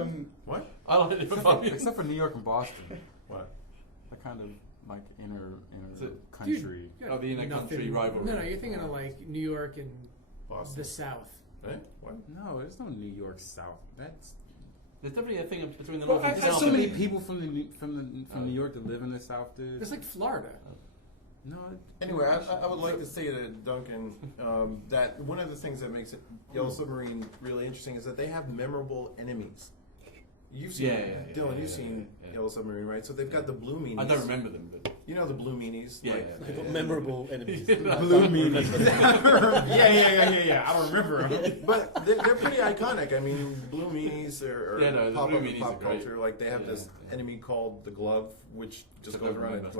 what? I like it. Except for New York and Boston. What? They're kind of inner Dude, country. the inner country rivalry. No, you're thinking of New York and Boston. the South. Right? What? No, there's no New York South. There's definitely a thing between the Well, north and there's south. so many people from New York that live in the South, dude. It's like Florida. No. Anyway, I would like to say to Duncan that one of the things that makes Yellow Submarine really interesting is that they have memorable enemies. You've seen Dylan. You've seen Yellow Submarine, right? So they've got the blue meanies. I don't remember them, but you know the blue meanies. They've got memorable enemies. Blue meanies. yeah. I don't remember them. But they're pretty iconic. I mean, blue meanies are pop up in pop culture. Like they have this enemy called the Glove, which just goes around and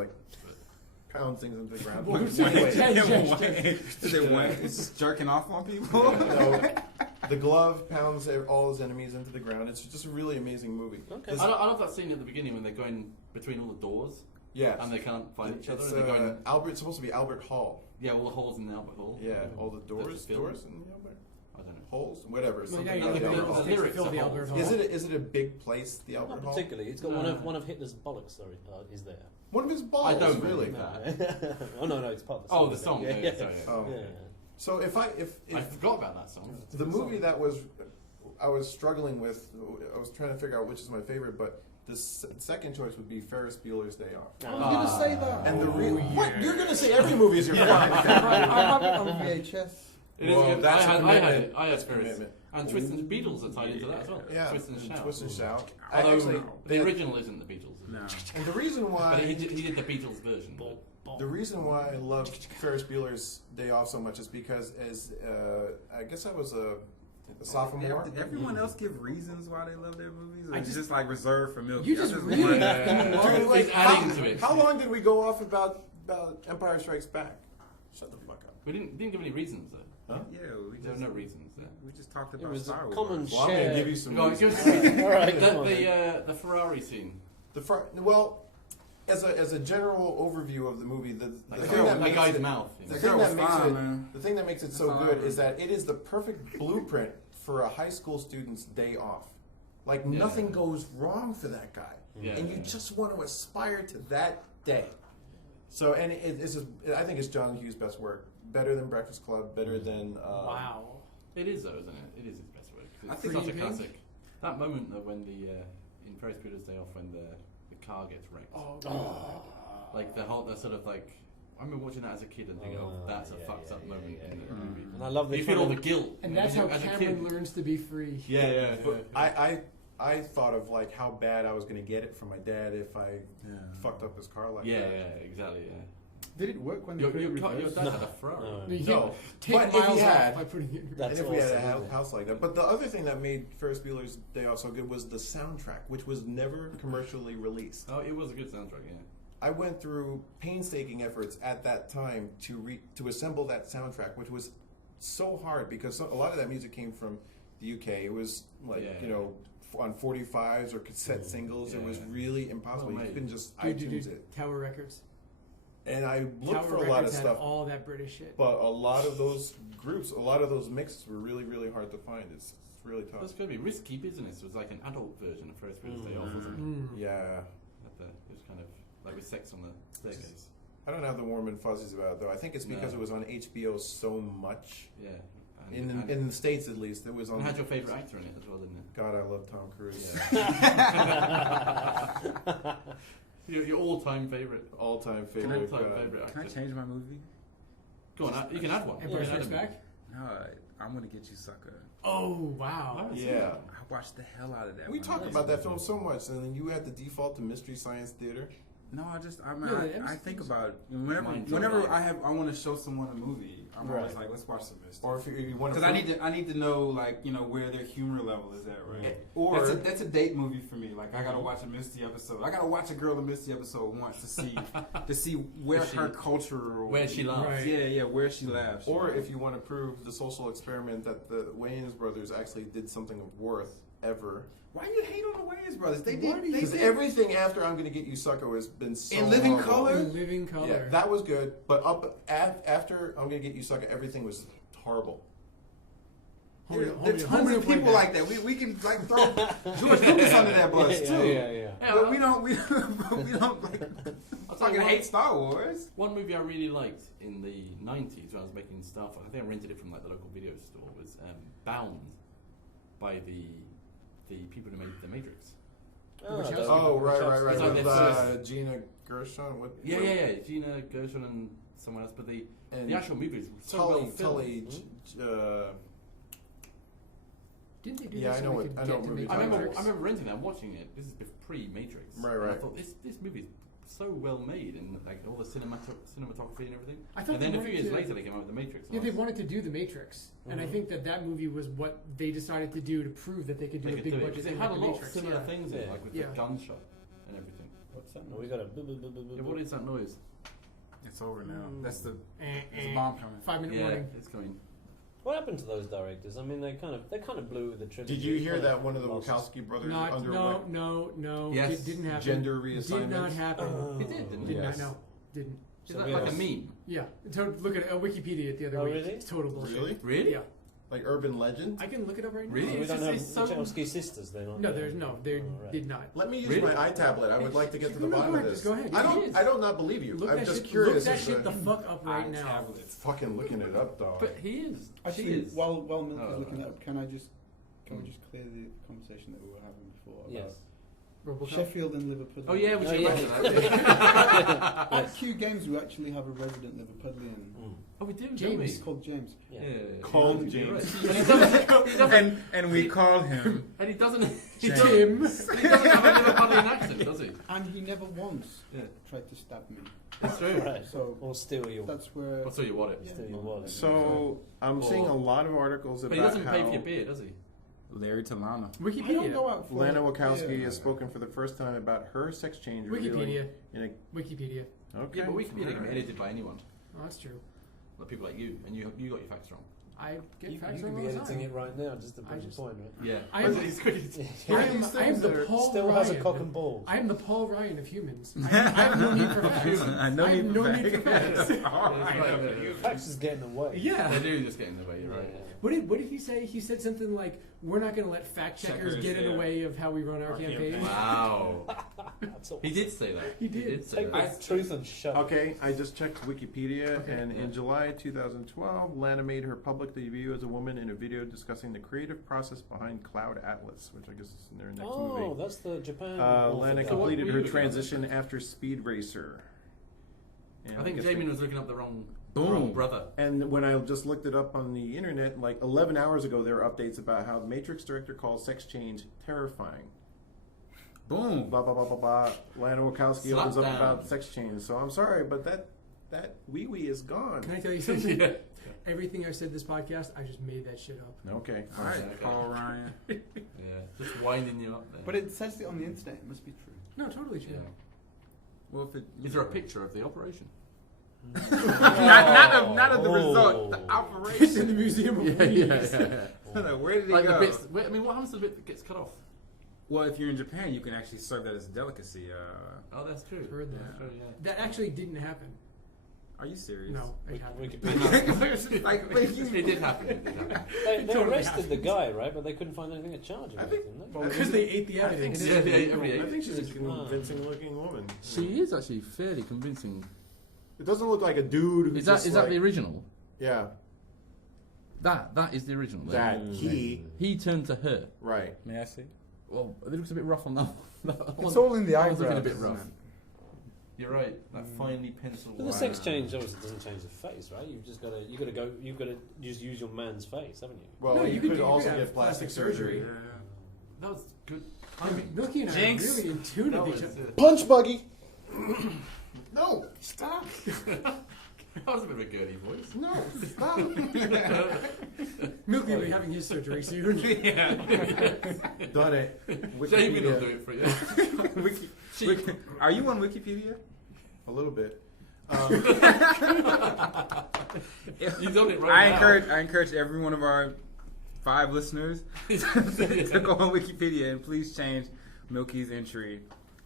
pounds things into the ground. It's just jerking off on people. The Glove pounds all his enemies into the ground. It's just a really amazing movie. Okay. I love that scene at the beginning when they're going between all the doors. Yeah. And they can't find each other. It's, and they're going, it's supposed to be Albert Hall. Yeah, all the holes in the Albert Hall. Yeah, all the doors in the Albert. I don't know. Holes, whatever. Well, Something yeah, like the Albert Hall. lyrics fill are the holes. Albert Hall. Is it a big place, the Albert Not Hall? particularly. It's got one of Hitler's bollocks. Sorry, is there? One of his balls. I don't really. That. Oh no, it's part of the song. Oh, the song. Yeah. Sorry. Yeah. So if I forgot about that song. the movie that I was struggling with, I was trying to figure out which is my favorite, but the second choice would be Ferris Bueller's Day Off. I was going to say that. And what? You're going to say every movie is your favorite? I have it on VHS. It is Well, good. that's I had Ferris. commitment. And Twist and Beatles are tied into that as well. Yeah, Twist and Shout. Twist and Shout. Although the original isn't the Beatles. No. And the reason But why he did the Beatles version. the reason why I love Ferris Bueller's Day Off so much is because I guess I was a sophomore. Did everyone else give reasons why they love their movies? Or I it's just- just like reserved for Milky? You just really- Dude, adding to it. How long did we go off about Empire Strikes Back? Shut the fuck up. We didn't give any reasons though. Huh? Yeah, There were no reasons there. we just talked It about was a Star Wars. common Well, I'm going to share. give you some Go on, reasons. give us All right, come on. the Ferrari scene. as a general overview of the movie, the Like thing that makes guy's it, mouth. the You know. thing girl that was makes fine, it, man. the thing that makes it That's so all I good ever- is that it is the perfect blueprint for a high school student's day off. Like Yeah. nothing goes wrong for that guy, Yeah. and you just want to aspire to that day. So, and it's just, I think it's John Hughes' best work. Better than Breakfast Club. Better than Wow. It is though, isn't it? It is his best work. I It's think such a Pretty classic. Pink. That moment though when in Ferris Bueller's Day Off when the car gets wrecked. Oh, Like the sort of like I remember watching that as a kid and thinking, oh, that's a fucked up moment in the movie. And I love the You feel all the kind guilt. And you know, that's how as a Cameron kid. learns to be free. Yeah. But I thought of like how bad I was going to get it from my dad if I fucked up his car like Yeah, that. exactly. Yeah. Did it work when they Your put it dad reverse? had a Ferrari. No. You No, can't take but if he miles had- off by putting it in your That's And if we had awesome, a isn't it? house like that. But the other thing that made Ferris Bueller's Day Off so good was the soundtrack, which was never commercially released. Oh, it was a good soundtrack. Yeah. I went through painstaking efforts at that time to assemble that soundtrack, which was so hard because a lot of that music came from the UK. It was like, Yeah. you know, on 45s or cassette singles. It was Yeah. really impossible. Oh, You mate. couldn't just Dude, iTunes it. Tower Records. And I looked Tower for a Records lot of had stuff, all that British shit. but a lot of those groups, a lot of those mixes were really, really hard to find. It's really tough. That's going to be Risky Business. Was like an adult version of Ferris Bueller's Day Off, wasn't it? Mm. Yeah. It was kind of like with sex on the staircase. I don't have the warm and fuzzies about it, though. I think it's because No. it was on HBO so much. Yeah. In the States, at least. It was on. And had your favourite actor in it as well, didn't it? God, I love Tom Cruise. Yeah. your all-time favourite. All-time Can I- favorite. All-time God. favourite actor. Can I change my movie? Go on, you can add one. Empire You can Strikes add them. Back? No, I'm gonna get you, sucker. Oh, wow. I haven't seen Yeah. that. I watched the hell out of that. We one. talked about that film so much, and then you had to default to Mystery Science Theater. No, I Yeah, I think it's- about whenever Mine's whenever alright. I want to show someone a movie, I'm always Right. like, let's watch some mystery. Or if you want to. Because I need to know like where their humor level is at, right? Or That's a date movie for me. Like I gotta watch a Misty episode. I gotta watch a Girl in Misty episode once to see where If she- her culture Where she laughs. Right. Yeah, where she laughs. or if you want to prove the social experiment that the Wayans brothers actually did something of worth ever. Why you hate on the Wayans brothers? They Why did. do you- They Because did. everything after I'm Gonna Get You Sucker has been so In Living horrible. Color? In Living Color. Yeah, that was good, but after I'm Gonna Get You Sucker, everything was horrible. There Home are and tons of Away people back. like that. We can like throw George Lucas under that bus yeah, too. yeah. But we don't like I'll tell fucking you what, hate Star Wars. one movie I really liked in the 90s when I was making stuff, I think I rented it from like the local video store, was Bound by the people who made The Matrix. Oh, right. It's like With this- Gina Gershon. What? Yeah. Gina Gershon and someone else, but the actual movie is so well filmed. Didn't they do Yeah, this I so know we what- could I know get what to movie make you're I talking remember Matrix? renting that and watching it. This is pre-Matrix. Right. And I thought this movie is so well made and like all the cinematography and everything. I thought And they then a few wanted years to- later they came out with The Matrix. and Yeah, I they was- wanted to do The Matrix, and I Mhm. think that movie was what they decided to do to prove that they could do they a could big do it, budget 'cause thing it had a like The lot of Matrix. similar Yeah. things in it, Yeah. like with Yeah. the gunshot and everything. What's that? We got a. Yeah, what is that noise? It's over now. That's the Eh, there's a eh. bomb coming. 5-minute Yeah, warning. it's coming. What happened to those directors? I mean, they kind of blew with the trilogy. Did you hear Kind that one of the lost. Wachowski brothers No. underwent It didn't happen. gender Did not reassignments? happen. It did, didn't Did it? not. No. Didn't. Is So that we like have- a meme? Yeah. Look at Wikipedia the other Oh, week. really? It's total bullshit. Really? Really? Yeah. Like urban legend? I can look it up right now. Really? So we It's don't just- have it's so- Wachowski sisters. They're not. No, there's no. They Oh, right. did not. Let me use Really? my iTablet. I would like to get to the No, go bottom of ahead, this. just go ahead. I It don't not believe you. Look I'm that just shit, curious. Look that as shit to- the fuck up right now. Tablets. Fucking looking it up, dog. But he is. Actually, she is. while Milk Oh, is looking right. that up, can we just clear the conversation that we were having before about Yes. RoboCop. Sheffield and Liverpool? Oh yeah, we Oh, should yeah. mention that. At Q Games, we actually have a resident Liverpudlian. Mm. Oh, we do, don't James. He's we? called James. Yeah. Called you're James. right. And he doesn't. And we call him And he doesn't. He James. doesn't, Tim. he doesn't have a Liverpudlian accent, does he? And he never once Yeah. tried to stab me. It's true. Right. So Or steal your. that's where. I'll tell you what it. Steal your wallet. So I'm seeing a lot of articles But about he doesn't how pay for your beer, does he? Larry Talana. I don't Wikipedia. go out for Lana Wachowski yeah. has spoken for the first time about her sex change revealing Wikipedia. in a Wikipedia. okay. Yeah, but Wikipedia can be Alright. edited by anyone. Oh, that's true. Like people like you, and you got your facts wrong. I get You facts could wrong be all the editing time. it right now just to prove the point, right? Yeah. I am the Paul Still Ryan. has a cock and balls. I am the Paul Ryan of humans. I have no need for facts. I no need for facts. Facts is getting away. Yeah. They do just get in the way, you're right. Yeah. What did he say? He said something like, "We're not going to let fact checkers get in the way of how we run our campaign." Wow. That's awesome. He did say that. He did. say Take that. the truth and shove it. Okay, I just checked Wikipedia, Okay. and in July 2012, Lana made her public debut as a woman in a video discussing the creative process behind Cloud Atlas, which I guess is in their next Oh, movie. that's the Japan. Lana author guy. completed were her you looking at? transition after Speed Racer. And I think guess Damien we- was looking up the wrong Boom. brother. And when I just looked it up on the internet, like 11 hours ago, there were updates about how the Matrix director calls sex change terrifying. Boom. Blah blah blah blah blah. Lana Wachowski Slap opens up down. about sex change. So I'm sorry, but that wee wee is gone. Can I tell you something? Yeah. Everything I've said this podcast, I just made that shit up. Okay. All right, Okay. Paul Ryan. Yeah. Just winding you up there. But it says it on the internet. It must be true. No, totally true. Yeah. Well, if it, Is there a picture of the operation? not of the Oh. result, the It's in operation. the museum of Weeds. Like, where did it Like go? the bits. Wait, I mean, what happens to the bit that gets cut off? Well, if you're in Japan, you can actually serve that as a delicacy. Oh, that's true. I've heard that. That's true, yeah. That actually didn't happen. Are you serious? No, it happened. Wikipedia. Like, wait, you It did happen. It did happen. They Totally arrested the guy, right? But they couldn't find anything to charge him I with, think- didn't they? well, Because they ate the evidence. Yeah, they ate every I think she's a It's- convincing looking woman. She is actually fairly convincing. It doesn't look like a dude who Is that just is like, that the original? Yeah, That is the original. that He turned to her. right. May I see? Well, it looks a bit rough on that one. That It's one- all in the that one's eyebrows. looking a bit isn't rough. it? You're right. That finely penciled. But the sex change obviously doesn't change the face, right? You've just got to you've got to just use your man's face, haven't you? Well, No, you could you also could get have plastic plastic surgery. Yeah. That was good I timing. mean, Milky and I Jinx. are really in tune That with each was, other. Punch buggy. No, stop. That was a bit of a girly voice. No, stop. Milky will be having his surgery soon. Done it. Jamie will Wikipedia. do it for you. Are you on Wikipedia? A little bit. You've done it right now. I encourage every one of our 5 listeners to go on Wikipedia and please change Milky's entry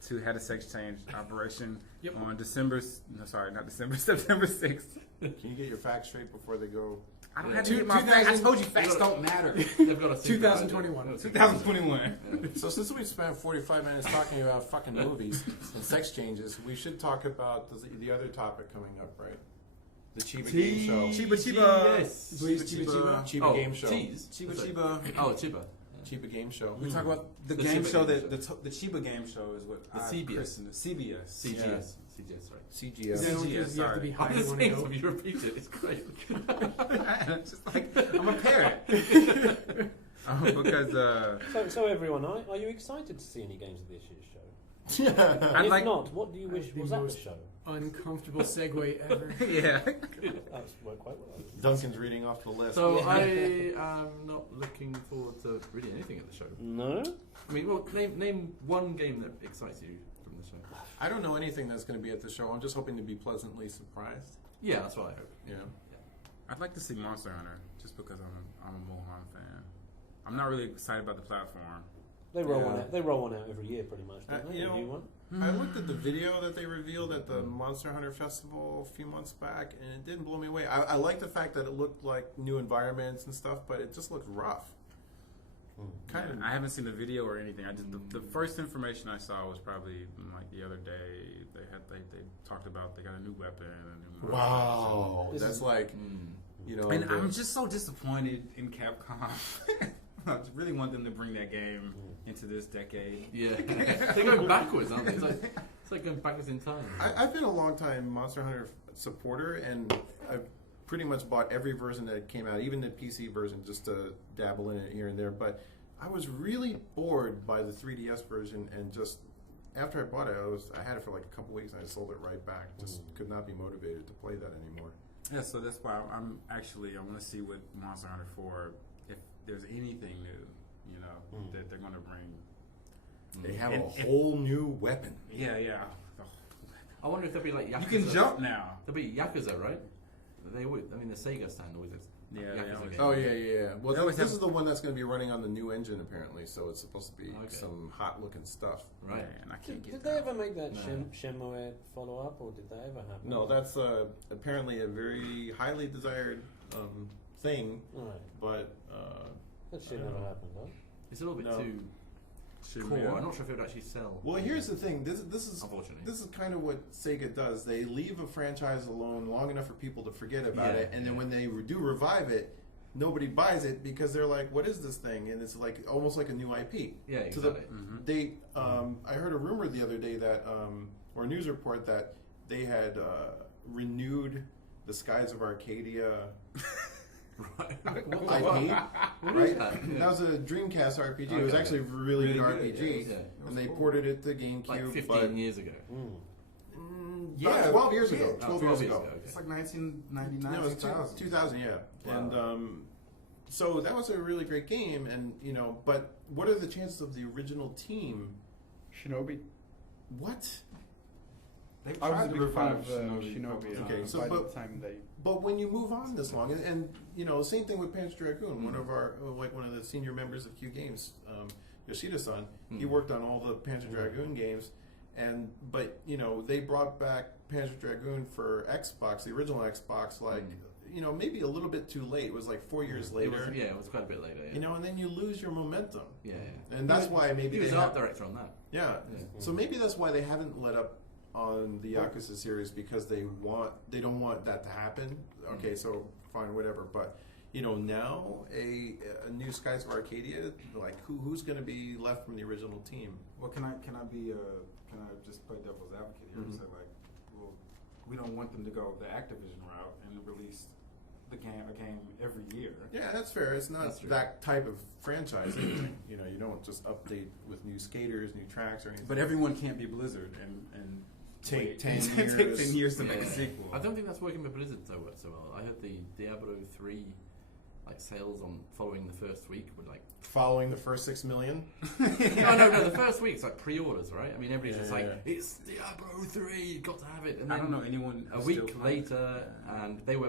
to had a sex change operation on September 6th. Can you get your facts straight before they go? I don't Yeah. have to get my facts. I told you facts don't matter. They've got a secret. 2021. 2021. So since we spent 45 minutes talking about fucking movies and sex changes, we should talk about the other topic coming up, right? The Chiba Game Show. Chiba. Yes. Please, Chiba. Chiba Game Show. Cheese. Chiba. Oh, Chiba. Chiba Game Show. We talk about the The game Chiba show game that the Chiba game show is what The I CBS. christened it. CBS. CGS. CGS, right. CGS. Is that only because you have to be sorry. high I'm just when saying, you so go? if you repeat it, it's great. Just like I'm a parrot. Because So everyone, are you excited to see any games of this year's show? Yeah. If like- not, what do you wish the was at the most- show? Uncomfortable segue ever. yeah. That's worked quite well. Duncan's reading off the list. So Yeah. I am not looking forward to really anything at the show. No? I mean, well, name one game that excites you from the show. I don't know anything that's going to be at the show. I'm just hoping to be pleasantly surprised. Yeah, that's what I hope. Yeah. I'd like to see Monster Hunter just because I'm a Mohan fan. I'm not really excited about the platform. They roll Yeah. one out. They roll one out every year, pretty much. Don't they? you A new know, one. I looked at the video that they revealed at the Monster Hunter Festival a few months back, and it didn't blow me away. I like the fact that it looked like new environments and stuff, but it just looked rough. Kind of. I haven't seen the video or anything. I just the first information I saw was probably like the other day. They talked about they got a new weapon. And a new Wow, This that's is- like you know. And the- I'm just so disappointed in Capcom. I just really want them to bring that game into this decade. Yeah, they're going backwards, aren't they? It's like going backwards in time. I've been a long time Monster Hunter supporter, and I've pretty much bought every version that came out, even the PC version, just to dabble in it here and there. But I was really bored by the 3DS version, and just after I bought it, I had it for like a couple weeks, and I sold it right back. Just could not be motivated to play that anymore. Yeah, so that's why I want to see what Monster Hunter 4, if there's anything new, you know, that they're going to bring. They have And- a whole new weapon. Yeah. I wonder if there'll be like Yakuza. You can jump now. There'll be Yakuza, right? They would. I mean, the Sega stand always Yeah, Yakuza they always- game. Oh yeah. Well, They always this have- is the one that's going to be running on the new engine apparently, so it's supposed to be Okay. some hot looking stuff. Right. Man, I can't get Did they that. ever make that No. Shenmue follow up, or did that ever happen? No, that's apparently a very highly desired thing, Right. but That shit never happened, huh? It's a little bit No. too Shouldn't core. we? I'm not sure if it would actually sell. well, here's the thing. This is Unfortunately. this is kind of what Sega does. They leave a franchise alone long enough for people to forget about Yeah, it, and then yeah. when they do revive it, nobody buys it because they're like, "What is this thing?" And it's like almost like a new IP. Yeah, To the- exactly. They, I heard a rumor the other day that, or a news report that they had renewed the Skies of Arcadia Right. IP, What is right? that? Yeah. That was a Dreamcast RPG. It was Okay. actually a really good Really good, RPG, yeah. and they ported it to GameCube. Like 15 but, years ago. about 12 years ago. Oh, 12 years ago. Okay. It's like 1999, No, it was 2000. 2000, yeah. Wow. And so that was a really great game, and but what are the chances of the original team? Shinobi. What? They've I was tried a to big fan revive of Shinobi. Shinobi. Okay, so by but- the time they But when you move on this long, and same thing with Panzer Dragoon, one of our one of the senior members of Q Games, Yoshida-san, he worked on all the Panzer Dragoon games, but they brought back Panzer Dragoon for Xbox, the original Xbox, like maybe a little bit too late. It was like 4 years later. It was quite a bit later. Yeah. And then you lose your momentum. Yeah. And that's why maybe he was they art have, director on that. yeah. Yeah. So maybe that's why they haven't let up on the Yakuza series, because they don't want that to happen. Okay, so fine, whatever. But now a new Skies of Arcadia, like who's going to be left from the original team? Well, can I just play devil's advocate here and say, like, well, we don't want them to go the Activision route and release a game every year. Yeah, that's fair. It's not That's true. that type of franchise. Anything. You don't just update with new skaters, new tracks, or anything. But everyone can't be Blizzard and Take wait. 10 Take years. 10 years to Yeah. make a sequel. I don't think that's working with Blizzard so well. I heard the Diablo 3 sales on following the first week were like Following the first 6 million. no, the first week's like pre-orders, right? I mean, everybody's just like, Yeah. it's Diablo 3, you got to have it. And I then don't know anyone. a who's week still playing it. later, and they were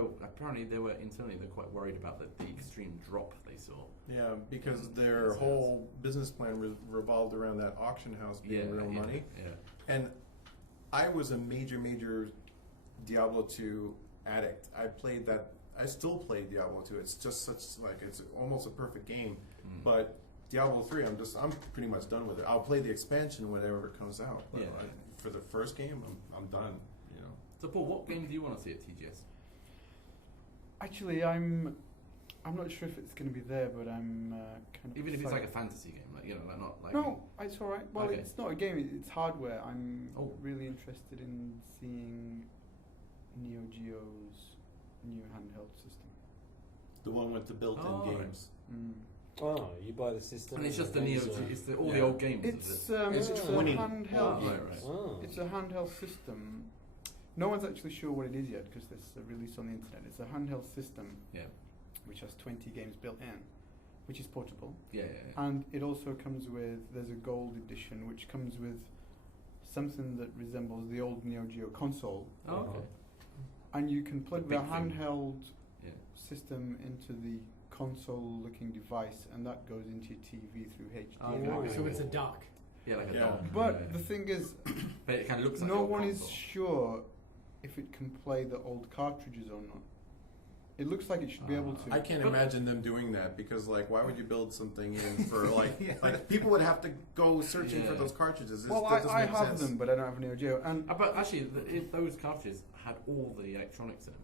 internally they're quite worried about the extreme drop they saw. Yeah, because their whole business plan revolved around that auction house being real money. Yeah. And I was a major Diablo 2 addict. I still play Diablo 2. It's just it's almost a perfect game. But Diablo 3, I'm pretty much done with it. I'll play the expansion whenever it comes out. But Yeah. for the first game, I'm done. So Paul, what game do you want to see at TGS? actually I'm not sure if it's going to be there, but I'm kind of Even if it's excited. like a fantasy game, not like No, it's all right. Well, Okay. it's not a game; it's hardware. I'm Oh. really interested in seeing Neo Geo's new handheld system. The one with the built-in Oh, right. games. Oh, you buy the system. And it's just the games Neo. are- It's all the Yeah. old games. It's is it? It's a 20. handheld. Oh, right. Oh. It's a handheld system. No one's actually sure what it is yet because there's a release on the internet. It's a handheld system Yeah. which has 20 games built in, which is portable. Yeah. And it also comes with, there's a gold edition which comes with something that resembles the old Neo Geo console. Oh, okay. And you can plug the big thing. handheld Yeah. system into the console looking device, and that goes into your TV through HD. Oh, So it's a dock. Yeah, like a Yeah. dock. But Yeah. the thing is, But it kind of looks like no the old one is console. sure if it can play the old cartridges or not. It looks like it should be able to. I can't But- imagine them doing that because, why would you build something in for like people would have to go searching for Yeah. those cartridges. Well, That doesn't I make have sense. them, but I don't have a Neo Geo. And But actually, if those cartridges had all the electronics in them.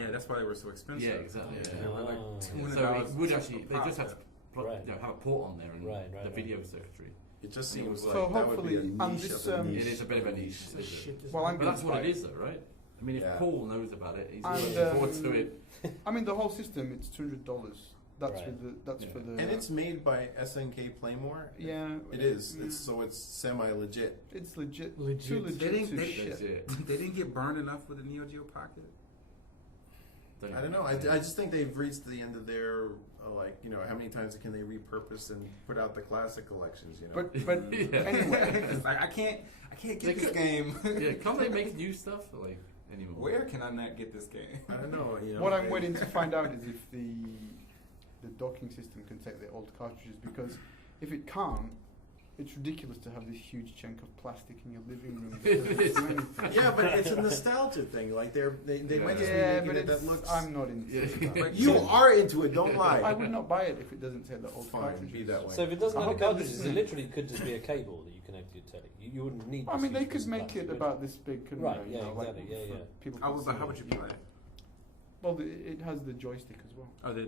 Yeah, that's why they were so expensive. Yeah, exactly. Yeah, Yeah. they were like Oh. $200 So it would a actually, they just had to pop. Right. have a port on there and Right, the right. video circuitry. It just So seems like So that would be a hopefully- niche and this, of a niche. It is a bit of a niche. It's a shit. well, I'm But that's what gonna it is, though, right? I mean, if Yeah. Paul knows about it, he's And, looking forward to it. I mean, the whole system, it's $200. That's Right. with the. That's Yeah. for the. And it's made by SNK Playmore. yeah. It is. yeah. It's semi legit. It's legit. Legit. Too legit They didn't- to they- shit. Legit. They didn't get burned enough with the Neo Geo Pocket. I don't know. I just think they've reached the end of their how many times can they repurpose and put out the classic collections? But Yeah. anyway, It's like I can't They get this could- game. Yeah, can't they make new stuff? anymore. Where can I not get this game? I don't know. You know, What I'm waiting to find out is if the docking system can take the old cartridges, because if it can't, it's ridiculous to have this huge chunk of plastic in your living room. Yeah, but it's a nostalgia thing. Like they might just be Yeah, making but it that looks. I'm not into it. But you are into it. Don't lie. I would not buy it if it doesn't take the old Fine, cartridges. be that way. So if it doesn't I have hope the cartridges, that it literally could just be a cable that you connect to your telly. You wouldn't need. I this mean, they huge could piece of make plastic, it would about this big, couldn't Right, they? yeah, You know, exactly, yeah, for yeah. people How to see would you it. play it? Well, it has the joystick as well. Oh, the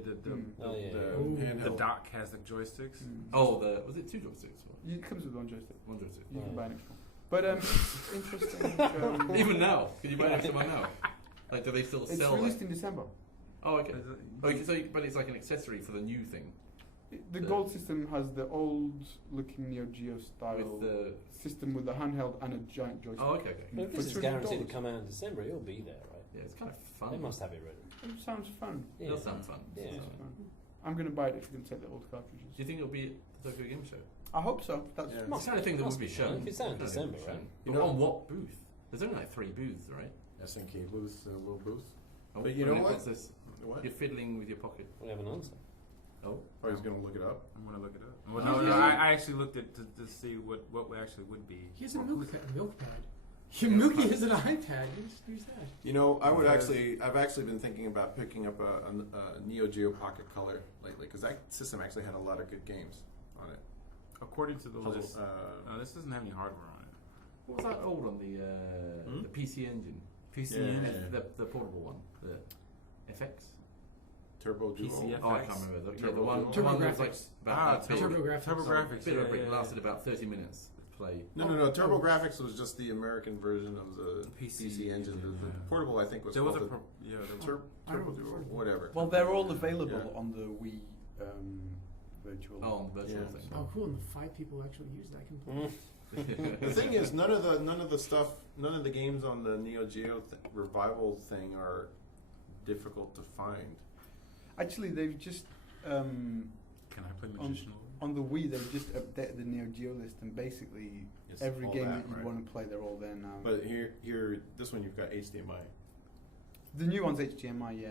Oh yeah. the handheld. dock has the joysticks. Oh, was it 2 joysticks? Or It comes with one joystick. 1 joystick? You can Yeah. buy an extra one. But interesting. Even now, can you buy an extra one now? Like, do they still It's sell? released Like, in December. oh, okay. Okay, so but it's like an accessory for the new thing The The- gold system has the old-looking Neo Geo style with the. system with the handheld and a giant joystick. Oh, okay, okay. But if For this is $200. guaranteed to come out in December, it'll be there, right? Yeah, it's kind of fun. They must have it ready. It sounds fun. It does sound fun. Yeah. Sounds fun. I'm going to buy it if you can take the old cartridges. Do you think it'll be at the Tokyo Game Show? I hope so. That's Yeah. It's the kind of thing that Must would be be, shown. right? If it's out in Kind of thing December, would be right? shown. You But know- on what booth? There's only like 3 booths, right? SNK booth, little booth. Oh, But you I know mean, what? what's this? What? You're fiddling with your pocket. We have an answer. Oh, Oh, he's gonna look it up. I'm gonna look it up. Oh, Well, no, yeah. I actually looked at to see what actually would be. He has a milk pad. Milky has an iPad. Use that. You know, Because- I've actually been thinking about picking up a Neo Geo Pocket Color lately because that system actually had a lot of good games on it. According to the Puzzle, list, this doesn't have any hardware on it. what was that old on the PC Engine? PC Yeah. Engine. The portable one, the FX. Turbo Duo. PCF. Oh, I can't remember. The Turbo one Duo. the one that was like about Turbo Graphics. TurboGrafx. bit of a yeah, brick, yeah, lasted about 30 minutes to play. No. Turbo Graphics was just the American version of the PC PC engine. The yeah. portable, I think, was There was called a there was Turbo Duo, whatever. Well, they're all available Yeah. on the Wii virtual. Oh, on the virtual Yeah. thing. Oh, cool! And the 5 people actually use that completely. The thing is, none of the games on the Neo Geo revival thing are difficult to find. Actually, they've just Can I play Magician? on the Wii. They've just updated the Neo Geo list, and basically It's every all game that, that you right? want to play, they're all there now. But this one you've got HDMI. The new one's HDMI, yeah.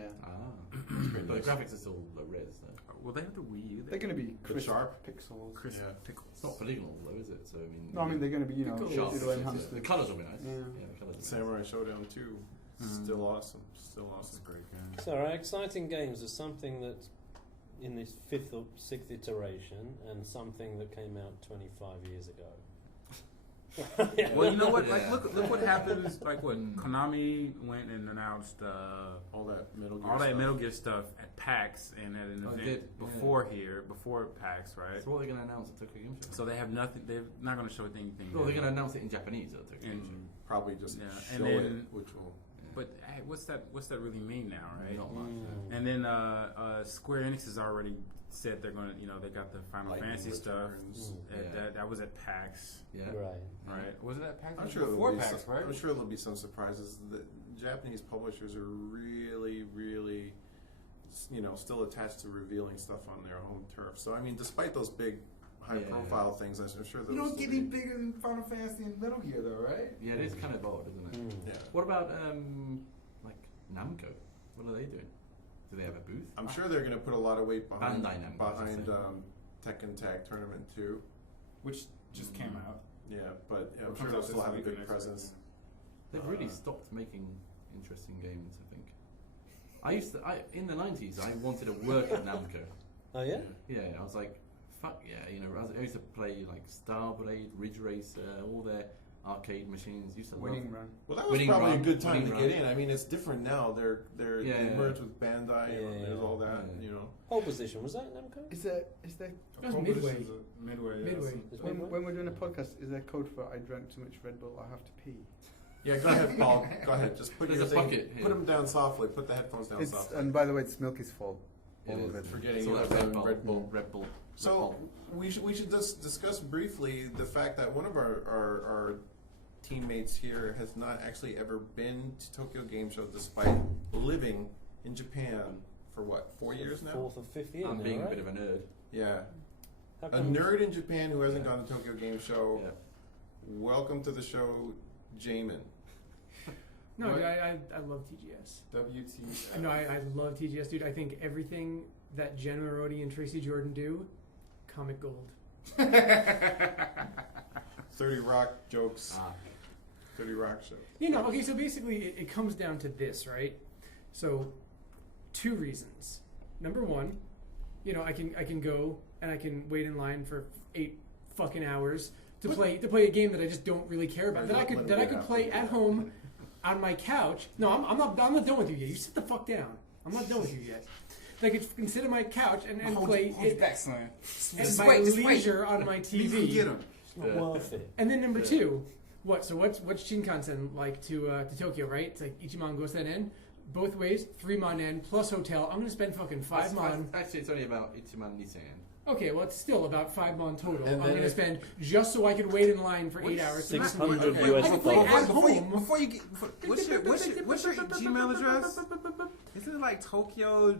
It's pretty But nice. the graphics are still low res, though. Well, they have the Wii U. They're going to be crisp sharp pixels. Crisp Yeah. pickles. It's not polygonal, though, is it? So, I mean. No, I mean they're going to be, Sharp, it'll enhance the the. colours will be nice. Yeah. The colours will be Samurai Showdown 2, still awesome. Still That's awesome. a great game. So our exciting games are something that, in this 5th or 6th iteration, and something that came out 25 years ago. Well, you know what? Like, Yeah. look what happens. Like, what Konami went and announced All that Metal Gear all that stuff. Metal Gear stuff at PAX and at an Oh, it event did, yeah. before PAX, right? So what are they going to announce at Tokyo Game Show? So they have nothing. They're not going to show anything. Well, they're new. going to announce it in Japanese at Tokyo Game Show. And- Probably just Yeah, show and it, then- which will. But hey, what's that really mean now, right? Not much. Mm. And then Square Enix has already said they're going to, they got the Final Lightning Fantasy stuff. Returns. Yeah. That was at PAX, Yeah. Right. right? Was it at PAX? I'm sure before there'll be PAX, some, right? I'm sure there'll be some surprises. The Japanese publishers are really, really, still attached to revealing stuff on their home turf. So I mean, despite those big, high-profile things, I'm sure You those. don't get any bigger than Final Fantasy and Metal Gear, though, right? Yeah, it is kind of odd, isn't it? Mm. Yeah, What about, like, Namco? What are they doing? Do they have a booth? I'm sure they're going to put a lot of weight behind Bandai Namco, I should say. Tekken Tag Tournament 2. Which just came out. Yeah, but I'm It sure comes they'll out still this have a week or big next presence. week, They've really stopped making interesting games, I think. In the 90s, I wanted to work at Namco. Oh yeah. Yeah, I was like, fuck yeah, I used to play like Starblade, Ridge Racer, all their arcade machines. Used to Winning love. run. Well, that was Winning probably Run, a good time to Winning get Run. in. I mean, it's different now. They Yeah. merged with Bandai. Yeah, and there's yeah. all that. Yeah. Pole position, was that Namco? Is there That was Midway. Midway. Midway. Is when, Midway? when we're doing a podcast, is there code for I drank too much Red Bull, I have to pee? Yeah, go ahead, Paul. Go ahead. Just put There's your a thing. bucket here. Put them down softly. Put the headphones down softly. And by the way, it's Milky's fault. It All is. of it. Forgetting It's all about that Red Bull. Red Bull. So we should just discuss briefly the fact that one of our teammates here has not actually ever been to Tokyo Game Show despite living in Japan for what, 4 years now? 4th or 5th year I'm now, being right? a bit of a nerd. Yeah. How A come- nerd in Japan who hasn't Yeah. gone to Tokyo Game Show. Yeah. Welcome to the show, Jamin. No, What? dude, I love TGS. WTF. No, I love TGS, dude. I think everything that Jen Marodi and Tracy Jordan do, comic gold. 30 Rock jokes. 30 Rock show. You know, okay, so basically it comes down to this, right? So, 2 reasons. Number 1, you know, I can go and I can wait in line for 8 fucking hours to play a game that I just don't really care about. That I could play at home on my couch. No, I'm not done with you yet. You sit the fuck down. I'm not done with you yet. I could sit on my couch and play it back, son. at my leisure on my TV. Get him. It's not worth it. And then number 2, what's Shinkansen like to Tokyo, right? It's like Ichiman Gosen en, both ways, 3 man en plus hotel. I'm gonna spend fucking 5 man. Actually, it's only about Ichiman Nisen. Okay, well, it's still about 5 man total. And I'm then gonna spend just so I could wait in line for 8 hours. 600 I US can play dollars. at home. Before you get, what's your Gmail address? Isn't it like Tokyo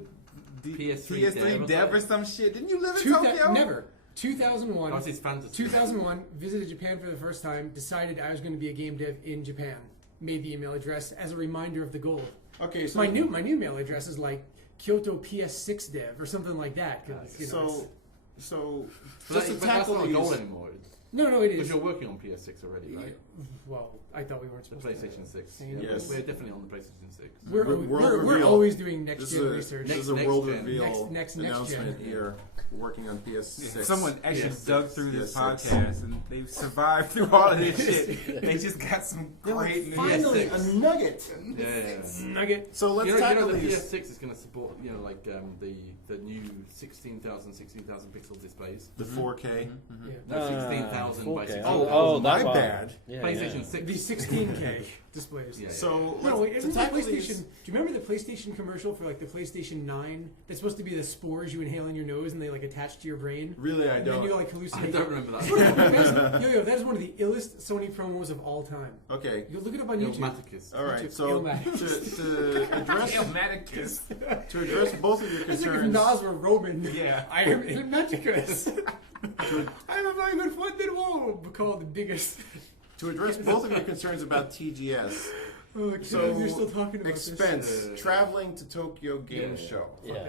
PS3 Dev or some shit? Didn't you live in 2000 Tokyo? Never. 2001. Oh, it's fantasy. 2001, visited Japan for the first time, decided I was going to be a game dev in Japan. Made the email address as a reminder of the goal. Okay, so My new email address is like Kyoto PS6 dev or something like that. 'Cause, you know, so But just to that's tackle not a goal these. anymore. no, it Because is. you're working on PS6 already, right? Well, I thought we weren't The supposed to. PlayStation 6. Yeah, Yes. We're definitely on the PlayStation 6. We're World reveal. always doing next This gen is a, research. this is a Next world gen. reveal Next announcement gen. here. We're working on PS6. Someone actually Yes, dug through this yes, podcast and they've survived through all of this shit. They just got some great news. Finally, a PS6. nugget. Yeah. Nugget. So let's You know, tackle the these. PS6 is going to support, like the new 16,000 pixel displays. The 4K. Yeah. No, 16,000 by 4K. 16,000. Oh, my that's why. bad. Yeah, PlayStation yeah. 6. The 16K displays. Yeah. So No, wait, let's, isn't to the tackle PlayStation? these. Do you remember the PlayStation commercial for like the PlayStation 9? That's supposed to be the spores you inhale in your nose and they like attach to your brain. Really, I And then you don't. like I hallucinate. don't remember That's one of the that. best- Yo, that is one of the illest Sony promos of all time. Okay. You look it up on YouTube. Ilmaticus. All right. YouTube. So Ilmaticus. to address Ilmaticus. to address both of your It's like if concerns. Nas were Roman. Yeah. I am Ilmaticus. I am a very good friend in Rome. Called the biggest. To address both of your concerns about TGS, Oh, So, you're still talking about expense this. traveling to Tokyo Game Yeah. Show. Yeah.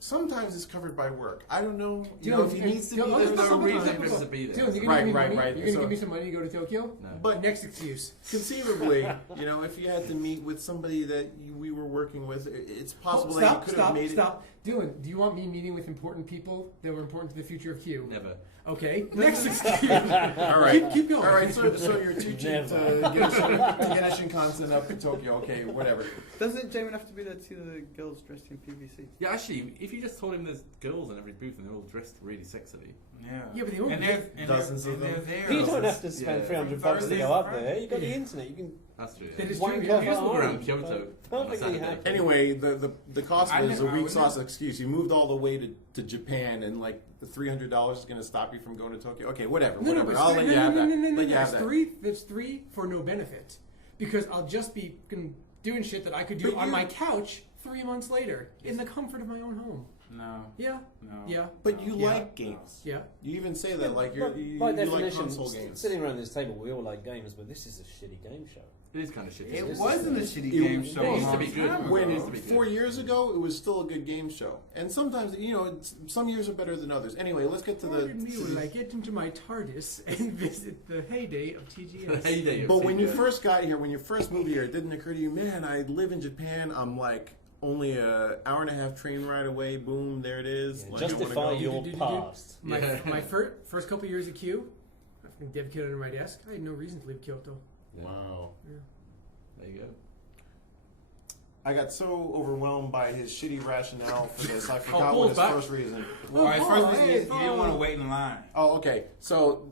Sometimes it's covered by work. I don't know. You Dylan, know, if he needs to be there's there, no reason for him to be there. Dylan, you're gonna Right, give me right, money? right. You're gonna So- give me some money to go to Tokyo? No. But Next excuse. conceivably, you know, if you had to meet with somebody that we were working with, it's possible that you could have made Stop. Dylan, do you want me meeting with important people that were important to the future of Q? Never. Okay. Next excuse. it. All right. Keep going. All right, so you're too cheap to get a Shinkansen up to Tokyo. Okay, whatever. Doesn't Jamin have to be there to see the girls dressed in PVC? Yeah, actually, if you just told him there's girls in every booth and they're all dressed really sexily. Yeah. Yeah, but they won't and be- there's, and Dozens they're, of them. and they're there. You don't have to spend Yeah. $300 to Thursday, go up Friday. there. You've got the Yeah. internet. You can That's true. That is wank true. off Yeah. You just walk at around home. Kyoto on a Perfectly Saturday. happy. Anyway, the cost I of it is a never- I weak would never- sauce excuse. You moved all the way to Japan, and like the $300 is going to stop you from going to Tokyo. Okay, whatever. No, Whatever. but I'll let you have that. Let you have That's that. three. That's 3 for no benefit, because I'll just be doing shit that I could do But on you- my couch 3 months later in the comfort of my own home. No. Yeah. No. Yeah. But you Yeah. like games. Yeah. You even say that like you're, you by like definition, console games. sitting around this table, we all like games, but this is a shitty game show. It is kind of shitty. It This wasn't a is- shitty It- game show. it a used to long be good. time When It used to be good. 4 years ago, it was still a good game show, and sometimes you know some years are better than others. Anyway, let's get to the. Pardon me when I get into my TARDIS and visit the heyday of TGS. The heyday of But when you TGS. first got here, when you first moved here, it didn't occur to you, man, I live in Japan. I'm like only an hour and a half train ride away. Boom, there it is. Yeah, Like, I wanna justify go. your Do-do-do-do. past. My, Yeah. my first couple years at Q, I've been dev kit under my desk. I had no reason to leave Kyoto. Yeah. Wow. There you go. I got so overwhelmed by his shitty rationale for this, I forgot Paul's what his back. first reason. Well, at Oh, first, hey, he didn't Paul. want to wait in line. Oh, okay. So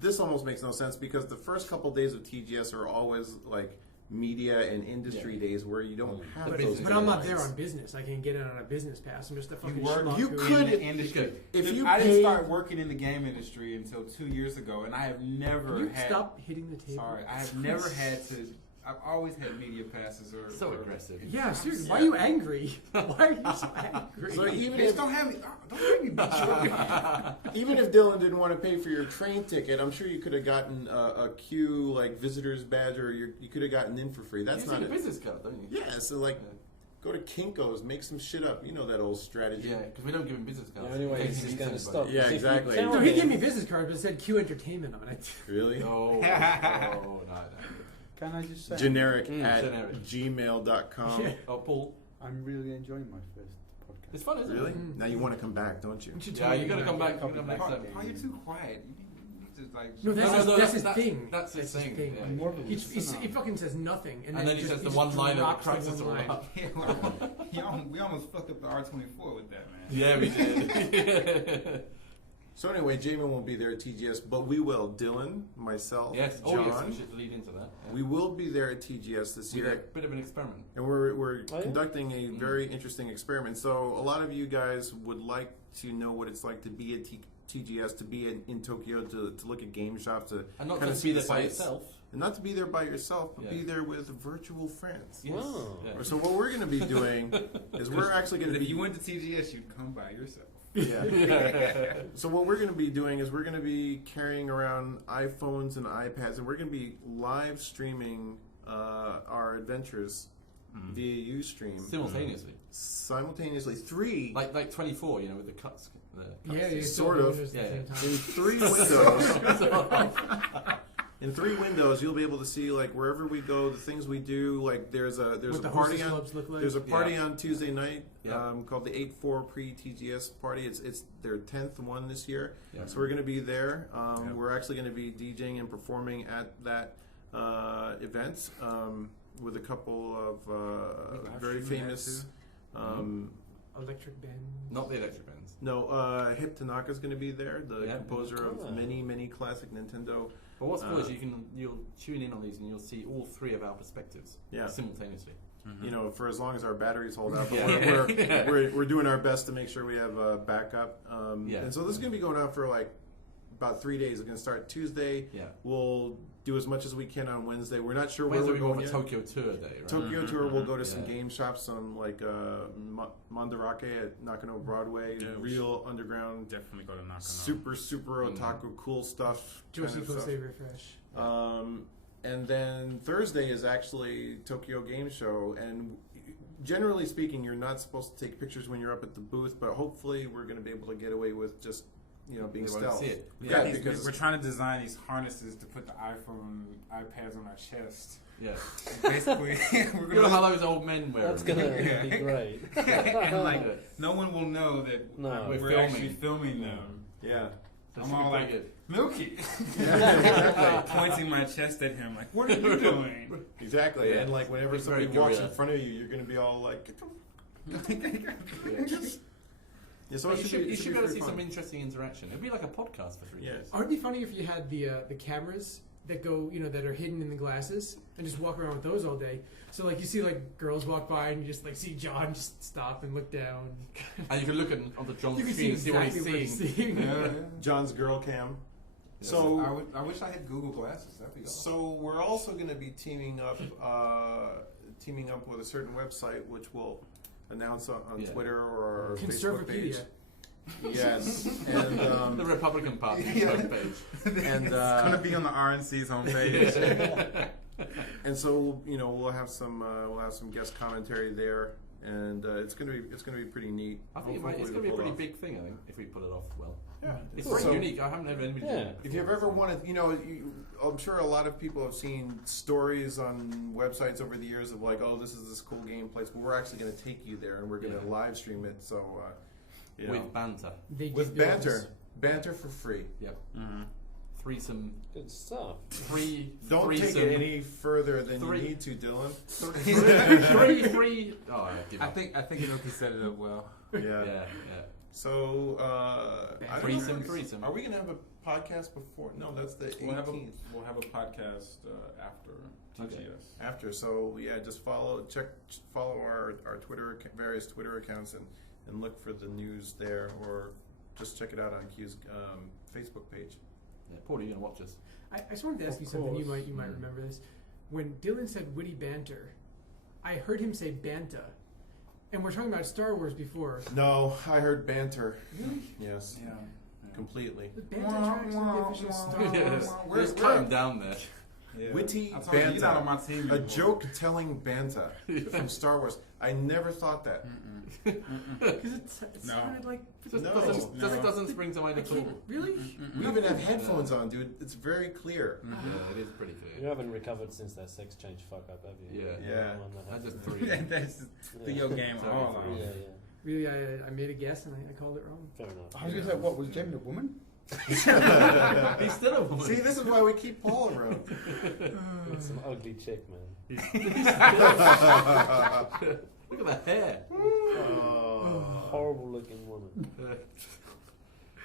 this almost makes no sense because the first couple days of TGS are always like media and industry days where you don't have But those. But I'm not days. there on business. I can't get in on a business pass. I'm just a fucking work- schmuck you who- could- in the industry. if Dude, you I didn't paid- start working in the game industry until 2 years ago, and I have never Can you had. stop hitting the table? Sorry, I have never had to I've always had media passes. Or So aggressive. Yeah, seriously. Why are you angry? Why are you so angry? So even Bitch, if don't make me beat you. even if Dylan didn't want to pay for your train ticket, I'm sure you could have gotten a Q like visitor's badge, or you could have gotten in for free. That's You not take a it. business card, don't you? Yeah, so like, go to Kinko's, make some shit up. You know that old strategy. Yeah, because we don't give him business cards. The only way in case this he is meets going to anybody. stop. Yeah, is if you exactly. tell No, he him- gave me a business card, but it said Q Entertainment on it. Really? No. Can I just say, Generic Mm, at generic. gmail.com. Yeah. Oh, Paul. I'm really enjoying my first podcast. It's fun, isn't Really? it? Mm. Now you want to come back, don't you? You should Yeah, totally you got to go come back. You Copy gotta come back back. next time. Why are you too quiet? You need to like. No, that's No, that's his that- thing. That's his thing. thing. yeah. I'm more of a He listener. fucking says nothing, And then he just- says the just one line that drops the cracks us one all line. up. We almost fucked up the R24 with that, man. Yeah, we did. So anyway, Jamin won't be there at TGS, but we will. Dylan, myself, Yes. John. Oh, yes. We should lead into that. Yeah. We will be there at TGS this We're a year. bit of an experiment. And we're Oh, yeah? conducting a very interesting experiment. So a lot of you guys would like to know what it's like to be at TGS, to be in Tokyo, to look at game shops, to And not kind of just see be the there by sights. yourself. And not to be there by yourself, but Yeah. be there with virtual friends. Yes. Wow. Yeah. So what we're going to be doing is we're actually going to If be... you went to TGS, you'd come by yourself. Yeah. So what we're going to be doing is we're going to be carrying around iPhones and iPads, and we're going to be live streaming our adventures via Ustream Simultaneously. simultaneously. Three Like 24, you know, with the cuts. Yeah, yeah, Sort of. at the Yeah, same yeah. time. in three windows. In three windows, you'll be able to see like wherever we go, the things we do. Like there's What a the party hostess on clubs look like. there's a party Yeah. on Tuesday night Yeah. called the 8-4 pre-TGS party. It's their 10th one this year, Yeah. so we're going to be there. Yeah. We're actually going to be DJing and performing at that event with a couple of live very streaming that famous. Electric band. Not the electric bands. No, Hip Tanaka's going to be there, the Yeah. composer Oh. of many classic Nintendo. But what's cool is Uh, you'll tune in on these and you'll see all three of our perspectives Yeah. simultaneously. You know, for as long as our batteries hold out, but Yeah. we're doing our best to make sure we have a backup. Yeah. And so this is going to be going on for like about 3 days. It's going to start Tuesday. Yeah. We'll do as much as we can on Wednesday. We're not sure Wednesday where we we're go going for yet. Tokyo Tour Day, right? Tokyo tour. We'll go to some Yeah. game shops, some like Mandarake at Nakano Broadway, Yeah, we real underground, Definitely go to Nakano. super otaku, cool stuff. kind Josie of stuff. Jose Refresh. And then Thursday is actually Tokyo Game Show, and generally speaking, you're not supposed to take pictures when you're up at the booth, but hopefully we're going to be able to get away with just being They won't stealth. see it. Yeah, Yeah, because we're trying to design these harnesses to put the iPhone, iPads on our chest. Yeah. Basically, we're You know gonna how those old men wear That's them? gonna Yeah. be great. and like no one will know that No. we're We're actually filming them. Yeah. That I'm should be all pretty like, good. Milky, Exactly. pointing my chest at him, like, what are you doing? Exactly. Yeah. And like whenever It's somebody very walks guerrilla. in front of you, you're going to be all like. Yeah, so But it you should be, should be able to see fun. some interesting interaction. It'd be like a podcast for 3 Yeah. days. Or it'd be funny if you had the cameras that go, that are hidden in the glasses, and just walk around with those all day. So like you see like girls walk by, and you just like see John just stop and look down. And you can look on the John's You can screen see and see exactly what he's seeing. seeing. Yeah, John's girl cam. Yeah. So I wish I had Google Glasses. That'd be awesome. So we're also going to be teaming up with a certain website, which we'll announce on Yeah. Twitter or our Facebook page. Conservapedia. Yes, and The Republican Party Yeah. homepage. and It's gonna be on the RNC's homepage. and so we'll have some guest commentary there, and it's gonna be pretty neat. I think Hopefully it's we'll going to be a pull it pretty off. big thing, I think, if we pull it off well. Yeah, It's cool. very So- unique. I haven't had anybody do Yeah. it. If you've ever wanted, I'm sure a lot of people have seen stories on websites over the years of like, oh, this is this cool game place, but we're actually going to take you there and we're going to Yeah. live stream it. So, With banter. They with give bills. banter for free. Yep. Mm-hmm. Threesome. Good stuff. Don't take threesome. it any further than Three. you need to, Dylan. Three. Oh, I give I up. think Inoki set it up well. Yeah. So, I don't Threesome, know. threesome. Are we going to have a podcast before? No, that's the 18th. We'll have a podcast after TGS. After, so yeah, just follow our Twitter, various Twitter accounts and look for the news there, or just check it out on Q's Facebook page. Yeah, Paul, are you going to watch us? I just wanted to ask Of you something. You course. might remember this. when Dylan said witty banter, I heard him say banta. And we're talking about Star Wars before. No, I heard banter. Really? Yes. Yeah. Completely. The banta tracks are the official Star Wars. Yes. Let's cut him down there. Yeah. Witty I told you, you're not on my banter. team A anymore. joke-telling banta from Star Wars. I never thought that. Because it No. sounded like... Just No. doesn't spring to mind I at all. can't... Really? We even have headphones on, dude. It's very clear. Yeah, it is pretty You clear. haven't recovered since that sex change fuck up, have you? Yeah. Yeah. The one that I happened. just threw you. That's video game Sorry all for out. you. Yeah, Really, I made a guess and I called it wrong. fair enough. I was going to say, what, was Jamie a woman? He's still a woman. See, this is why we keep Paul around. It's an ugly chick, man. Look at the hair. Horrible looking woman.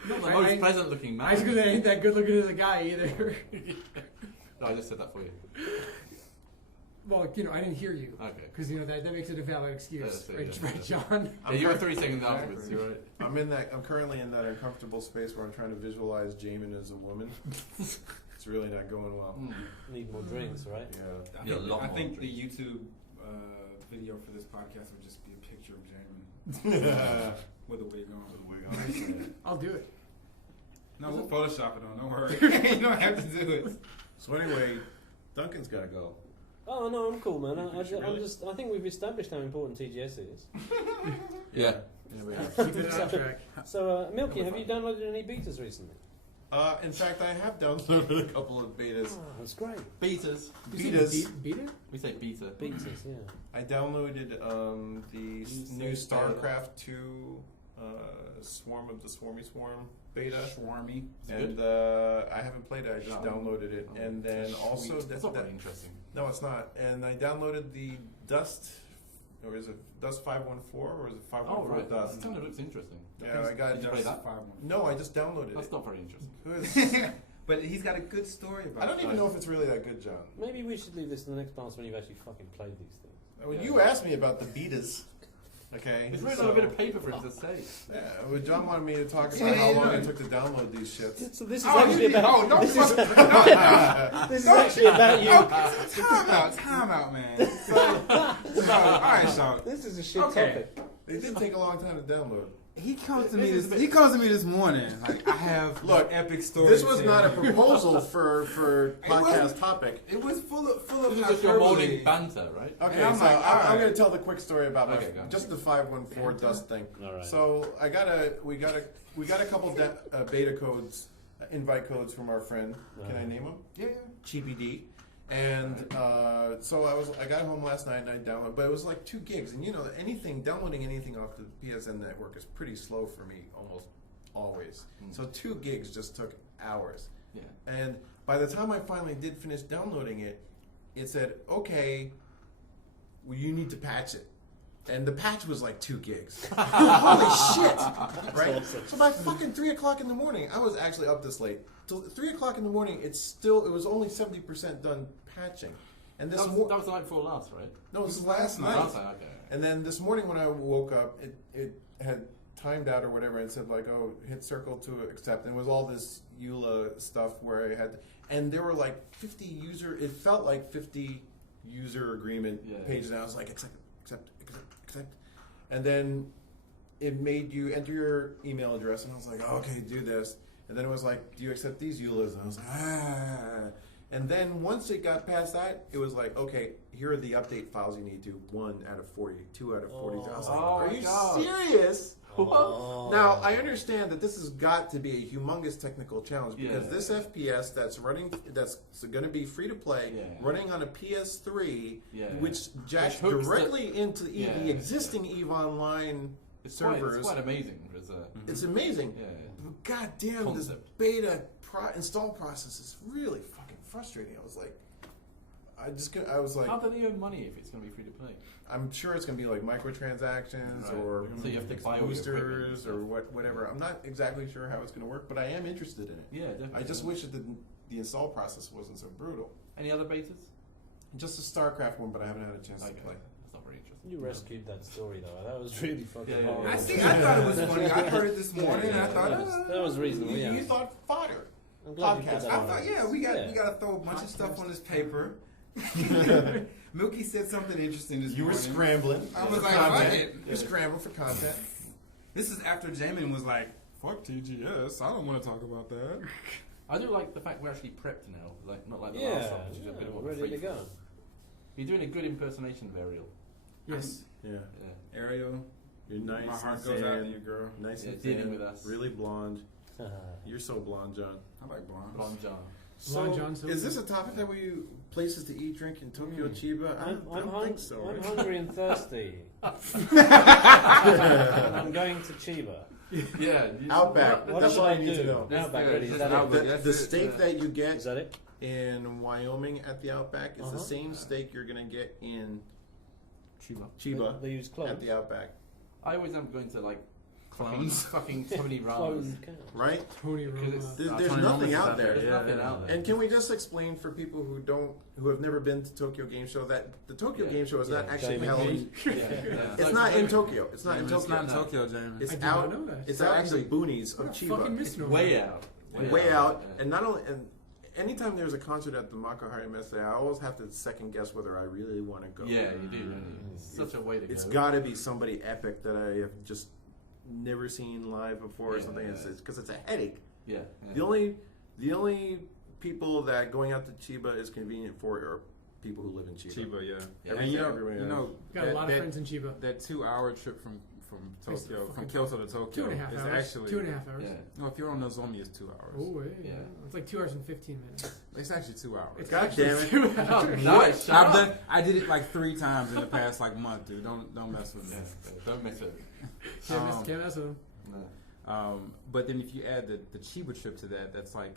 Not the I- most pleasant looking man. I was going to say, I ain't that good looking as a guy either. No, I just said that for you. Well, I didn't hear you. Okay. Because, that makes it a valid excuse. Yeah, Right, yeah, right, yeah. John? Yeah, you were 3 seconds afterwards. You're right. I'm currently in that uncomfortable space where I'm trying to visualize Jamin as a woman. It's really not going well. Need more drinks, right? Yeah. I Yeah, think, a lot I more think the drinks. YouTube video for this podcast would just be a picture of Jamie with a wig on. I'll do it. No, we'll Photoshop it on. Don't worry. You don't have to do it. So anyway, Duncan's got to go. Oh no, I'm cool, man. Really? I think we've established how important TGS is. Yeah. Yeah, we have. Keep it on track. So, Milky, have you downloaded any betas recently? In fact, I have downloaded a couple of betas. Oh, that's great. Beaters. Betas. Beta? We say beta. Betas, yeah. I downloaded the new say StarCraft 2 Swarm of the Swarmy Swarm beta. Swarmy. Is it And I haven't played it. I just downloaded it, Oh, and then also That's not very interesting. no, it's not. And I downloaded the Dust, or is it Dust 514, or is it 514 Oh, right. Dust? That kind of looks interesting. Yeah, I got. Did you play that? No, I just downloaded That's it. not very interesting. It was- But he's got a good story about I don't even know if it's really that good, John. Maybe we should leave this to the next class when you've actually fucking played these things. When you asked me about the betas, okay? It's really so- not a bit of paper for him to say. Yeah, well, John wanted me to talk about how long it took to download these shits. So this is Oh, actually about. don't this is actually about you. Time out, man. So, all right, so This is a shit Okay. topic. It did take a long time to download. he comes to me. He comes to me this morning. Like I have Look, epic stories. This was here. not a proposal for podcast wasn't. topic. It was full of This is just your hyperbole. morning banter, right? Okay, And I'm so like, I'm alright. going to tell the quick story about Okay, go on. just the 514 Dust thing. All right. So we got a couple beta codes, invite codes from our friend. Can I name them? Yeah. Cheapy D. And so I got home last night and I downloaded, but it was like 2 gigs. And downloading anything off the PSN network is pretty slow for me, almost always. So 2 gigs just took hours. Yeah. And by the time I finally did finish downloading it, it said, okay, well, you need to patch it. And the patch was like 2 gigs. Holy shit! Right? awesome. So by fucking 3 o'clock in the morning, I was actually up this late. Till 3 o'clock in the morning, it was only 70% done patching. And this That was the night before last, right? no, this was last night. Last night, okay. And then this morning when I woke up, it had timed out or whatever and said like, oh, hit circle to accept. And it was all this EULA stuff where I had, and there were like 50 it felt like 50 user agreement pages. And I was like, accept. And then it made you enter your email address. And I was like, oh, okay, do this. And then it was like, do you accept these EULAs? And I was like, ah. And then once it got past that, it was like, okay, here are the update files you need to. 1 out of 40, 2 out of 40. I was like, Oh are my you God. serious? Oh. Now, I understand that this has got to be a humongous technical challenge because Yeah. this FPS that's going to be free to play, running on a PS3, which jacks Which hooks directly into the Yeah. existing EVE Online servers. It's quite amazing. It's amazing. Yeah. But God damn, Concept. this beta install process is really fucking frustrating. I was like, How do they earn money if it's going to be free to play? I'm sure it's going to be like microtransactions Right. or So you have to buy all your boosters equipment. or whatever. I'm not exactly sure how it's going to work, but I am interested in it. Yeah, definitely. I just wish that the install process wasn't so brutal. Any other betas? Just a StarCraft one, but I haven't had a chance to play. That's not very interesting. You rescued that story though. That was really fucking Yeah, yeah, horrible. yeah. I thought it was funny. I heard it this morning, and I thought that was reasonable. Yeah. You thought fodder. I'm glad you put podcast. that I on. thought, we got to throw a bunch of stuff on this paper. Milky said something interesting this You were morning. scrambling. I was for like, content. fuck it. You're scrambling for content. This is after Jamin was like, fuck TGS, I don't want to talk about that. I do like the fact we're actually prepped now, like not like the Yeah, last one, which is a bit of a ready free to go. fall. You're doing a good impersonation of Ariel. Yes. Yeah. Yeah. Ariel, You're nice. my heart and goes out to tan, you, girl. Nice Yeah, and dealing tan, with us. really blonde. You're so blonde, John. I like blondes. Blonde John. Blonde John, so is this a topic that we places to eat, drink in Tokyo Chiba? I don't think so. I'm right? hungry and thirsty. And I'm going to Chiba. Yeah. Outback. What That's should all I I need to do? know. Outback, good. ready? Is That's that Outback. it? That's The it, steak that you Is get that it? in Wyoming at the Outback is the Uh-huh. same steak you're gonna get in Chiba. Chiba They use clones. at the Outback, I always am going to like Clones. fucking Tony Ramos. Cloned cow. right? Tony Because Roma. it's- There's Tony nothing Roma's out out there. There's nothing out there. And can we just explain for people who have never been to Tokyo Game Show that the Tokyo Yeah. Game Show is not Yeah, actually Jamie held. Lee. It's not in Tokyo. It's not in It's Tokyo. not in Tokyo, Jamin. It's I did out. not know that. It's So out in actually- the boonies What of a fucking Chiba. misnomer. Way out. Way out. Yeah. And not only and anytime there's a concert at the Makuhari Messe, I always have to second guess whether I really want to go. Yeah, you do. Don't you? It's such a way to It's go. got to be somebody epic that I have just never seen live before or Yeah. something. It's because it's a headache. Yeah. The only people that going out to Chiba is convenient for are people who live in Chiba. Chiba, yeah. Yeah. And you Everywhere, know, Got a lot of friends in Chiba. that 2-hour trip from It's Tokyo, from fucking Kyoto to Tokyo, 2.5 is hours. actually 2.5 hours. Yeah. no. If you're on Nozomi, it's 2 hours. Oh, yeah. Yeah. It's like 2 hours and 15 minutes. It's actually 2 hours. It's God actually damn it. 2 Oh, hours. nice. Shut I've up. done. I did it like 3 times in the past like month, dude. Don't mess with me. Yeah. Don't mess with it. Can't mess with them. No. But then if you add the Chiba trip to that, that's like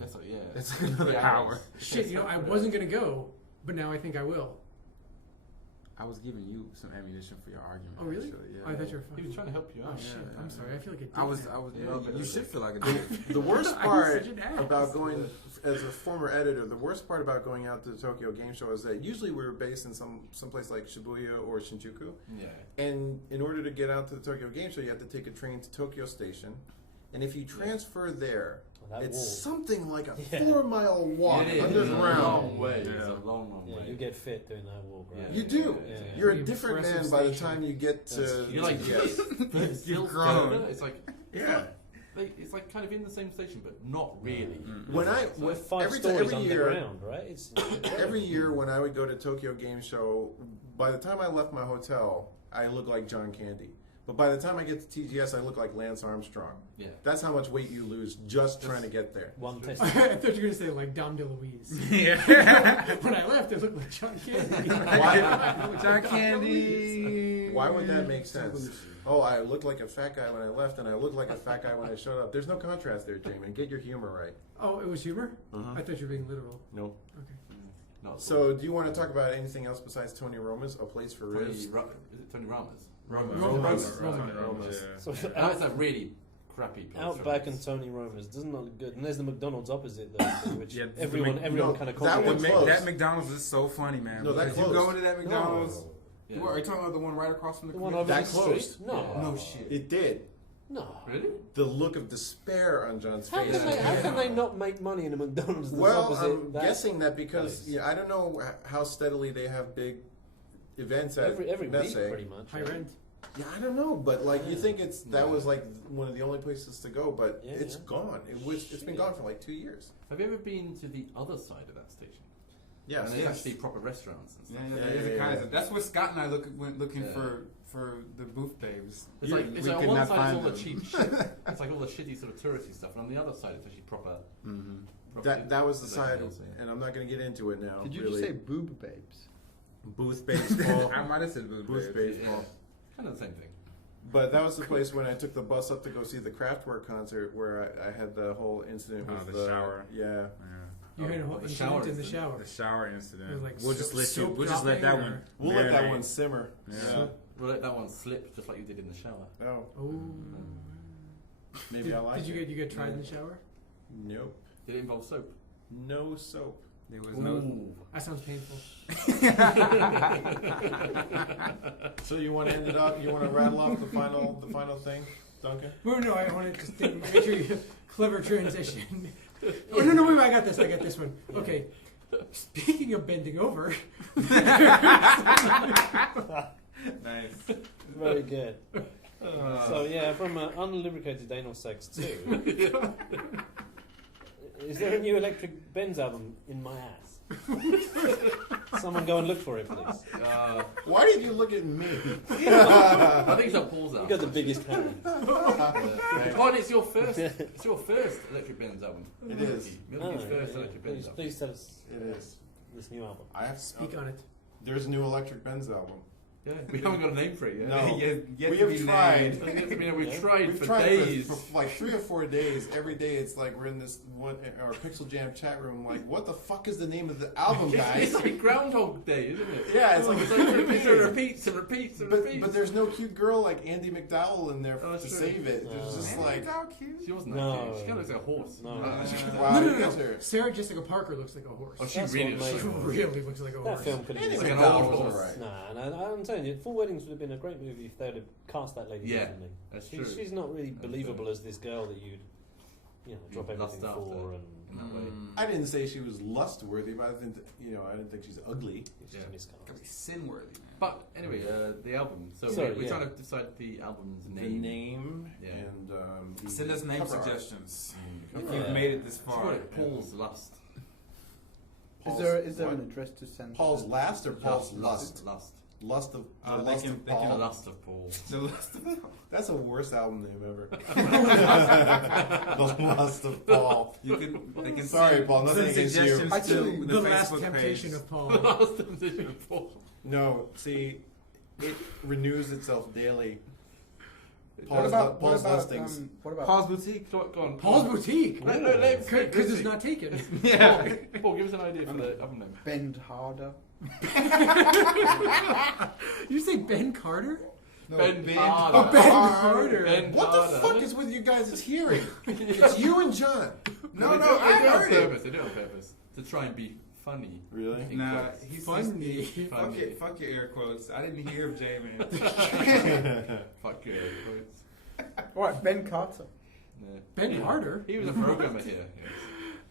That's like, yeah. that's like another 3 hour. hours. Shit, you know, I wasn't going to go, but now I think I will. I was giving you some ammunition for your argument. Oh, really? Actually, yeah. Oh, I thought you were He fucking... was trying to help you Oh, out. shit. Yeah, I'm yeah. sorry. I feel like a dick I was. now. Yeah, you should feel like a dick. The worst I was part such an ass. about going, as a former editor, the worst part about going out to the Tokyo Game Show is that usually we're based in some place like Shibuya or Shinjuku, Yeah. and in order to get out to the Tokyo Game Show, you have to take a train to Tokyo Station, and if you transfer there, That it's wall. something like a Yeah. 4-mile walk It is. It's a underground. long way. Yeah. It's a long Yeah, way. you get fit doing that walk, right? Yeah. You do. Yeah. You're a Pretty different man impressive by the station. time you get to. You're like, yes. it's still grown. further. It's like, Yeah. it's like kind of in the same station, but not really. When I So when, 5 every stories year, underground, right? It's every year when I would go to Tokyo Game Show, by the time I left my hotel, I looked like John Candy. But by the time I get to TGS, I look like Lance Armstrong. Yeah. That's how much weight you lose just trying to get there. one test. I thought you were going to say like Dom DeLuise. Yeah. When I left, it looked like John Candy. John Candy. Why would that make sense? Oh, I looked like a fat guy when I left, and I looked like a fat guy when I showed up. There's no contrast there, Jamin. Get your humor right. Oh, it was humor? Uh-huh. I thought you were being literal. No. Okay. Not So, do you want to talk about anything else besides Tony Roma's A Place for Tony, Ribs? is it Tony Ramos? Roma's. Roma's. So That's a really crappy place. Outback and Tony Roma's doesn't look good, and there's the McDonald's opposite though, which Yeah, everyone no, kind of that one compliments. closed. That McDonald's is so funny, man. No, that Because you closed. go into that McDonald's. Yeah. Are you talking about the one right across from the The one community? over That the closed. street? No, Yeah. No shit. It did. no. Really? The look of despair on John's How face. can they not make money in a McDonald's that's Well, opposite I'm that? guessing that because place? I don't know how steadily they have big events at every Messe. week pretty much. High right? rent. Yeah, I don't know, but like you Yeah. think that was like one of the only places to go, but Yeah, it's yeah. gone. It's been gone for like 2 years. Have you ever been to the other side of that station? Yes. And there's Yes. actually proper restaurants and stuff. Yeah, Yeah, there's a yeah, Kaiser. yeah. That's where Scott and I went looking Yeah. for the booth babes. It's We like it's could on one not side find it's all the them. cheap shit. It's like all the shitty sort of touristy stuff, and on the other side it's actually proper. Mhm. proper That was the side, places, yeah. and I'm not going to get into it now. Did you really. just say boob babes? Booth baseball? I might have said booth Booth babes. baseball. Kind of the same thing. But that was the place when I took the bus up to go see the Kraftwerk concert, where I had the whole incident Oh, with the shower. Yeah. Yeah. You had a whole the shower incident in the incident. shower. The shower incident. It was like we'll just let you. soap We'll just let that dropping one. or- We'll let that marinate. one simmer. Yeah. We'll let that one slip just like you did in the shower. Oh, Oh. maybe I like Did it. you get tried in the shower? Nope. Did it involve soap? No soap. There was no. Ooh. That sounds painful. So you want to end it up? You want to rattle off the final thing, Duncan? Oh, no, I want to just make sure you clever transition. Oh, no, wait, I got this one. Okay. Speaking of bending over, Nice. Very good. So yeah, from unlubricated anal sex too. Is there a new Electric Benz album in my ass? Someone go and look for it, please. Why did you look at me? I think it's not Paul's You album. got the biggest hands. Oh, it's your first. It's your first Electric Benz album. It is. Milky's first Electric Benz album. Please tell us It is. this new album. I have to speak on it. There's a new Electric Benz album. Yeah, we haven't got a name for it yet. No. Yet We to have be tried. named. We've tried We've for tried days. for like 3 or 4 days. Every day it's like we're in this one our PixelJunk chat room. Like, what the fuck is the name of the album, guys? It's like Groundhog Day, isn't it? Yeah, it's like It's like repeats and repeats and repeats. But there's no cute girl like Andy McDowell in there Oh, to that's true. save it. There's just like, She wasn't No. that cute. She kind of looks like a horse. No. wow, No, you guys are. Sarah Jessica Parker looks like a horse. Oh, she That's really what is. made- really looks like a That horse. film could have Andy been. like an McDowell old was horse. alright. Nah, I'm telling you, Full Weddings would have been a great movie if they'd have cast that lady Yeah, differently. that's true. She's not really That's believable true. as this girl that you'd, drop You'd lust everything after. for, and In that way. I didn't say she was lust worthy, but I didn't. I didn't think she's ugly. it's Yeah. just miscast. Gotta be sin worthy, man. But anyway, the album. So Sorry, we're yeah. trying to decide the album's The name. name Yeah. and the Send us name cover art. suggestions. If Yeah. you've made it this Let's call far. it Paul's Lust. Paul's Is there what? an address to send? Paul's last or Paul's lust? Lust. Lust of the They lust can- of they can The Paul. Lust of Paul. The list of That's the worst album name ever. The lust of Paul. you can. They can Sorry, send, Paul, nothing send against you. suggestions Actually, to the last Facebook temptation page. of Paul. Last temptation of Paul. No, see, it renews itself daily. What Paul's, about Paul's listings. what about Paul's Boutique. Go on. Paul's Boutique. Because it's not. not taken. Yeah. Paul, give us an idea for the album name. Bend Harder? You say Ben Carter? No, Ben Ben Harder. Oh, Ben Carter. Ben What the Harder. fuck is with you guys' hearing? It's you and John. No, I they do it heard on it. purpose. They do it on purpose to try and be funny. Really? Nah, he's Funny. Fuck your air quotes. I didn't hear of J man. Fuck you. quotes. Alright, Ben Carter. Yeah. Ben Yeah. Harder? He was a programmer here. Yes.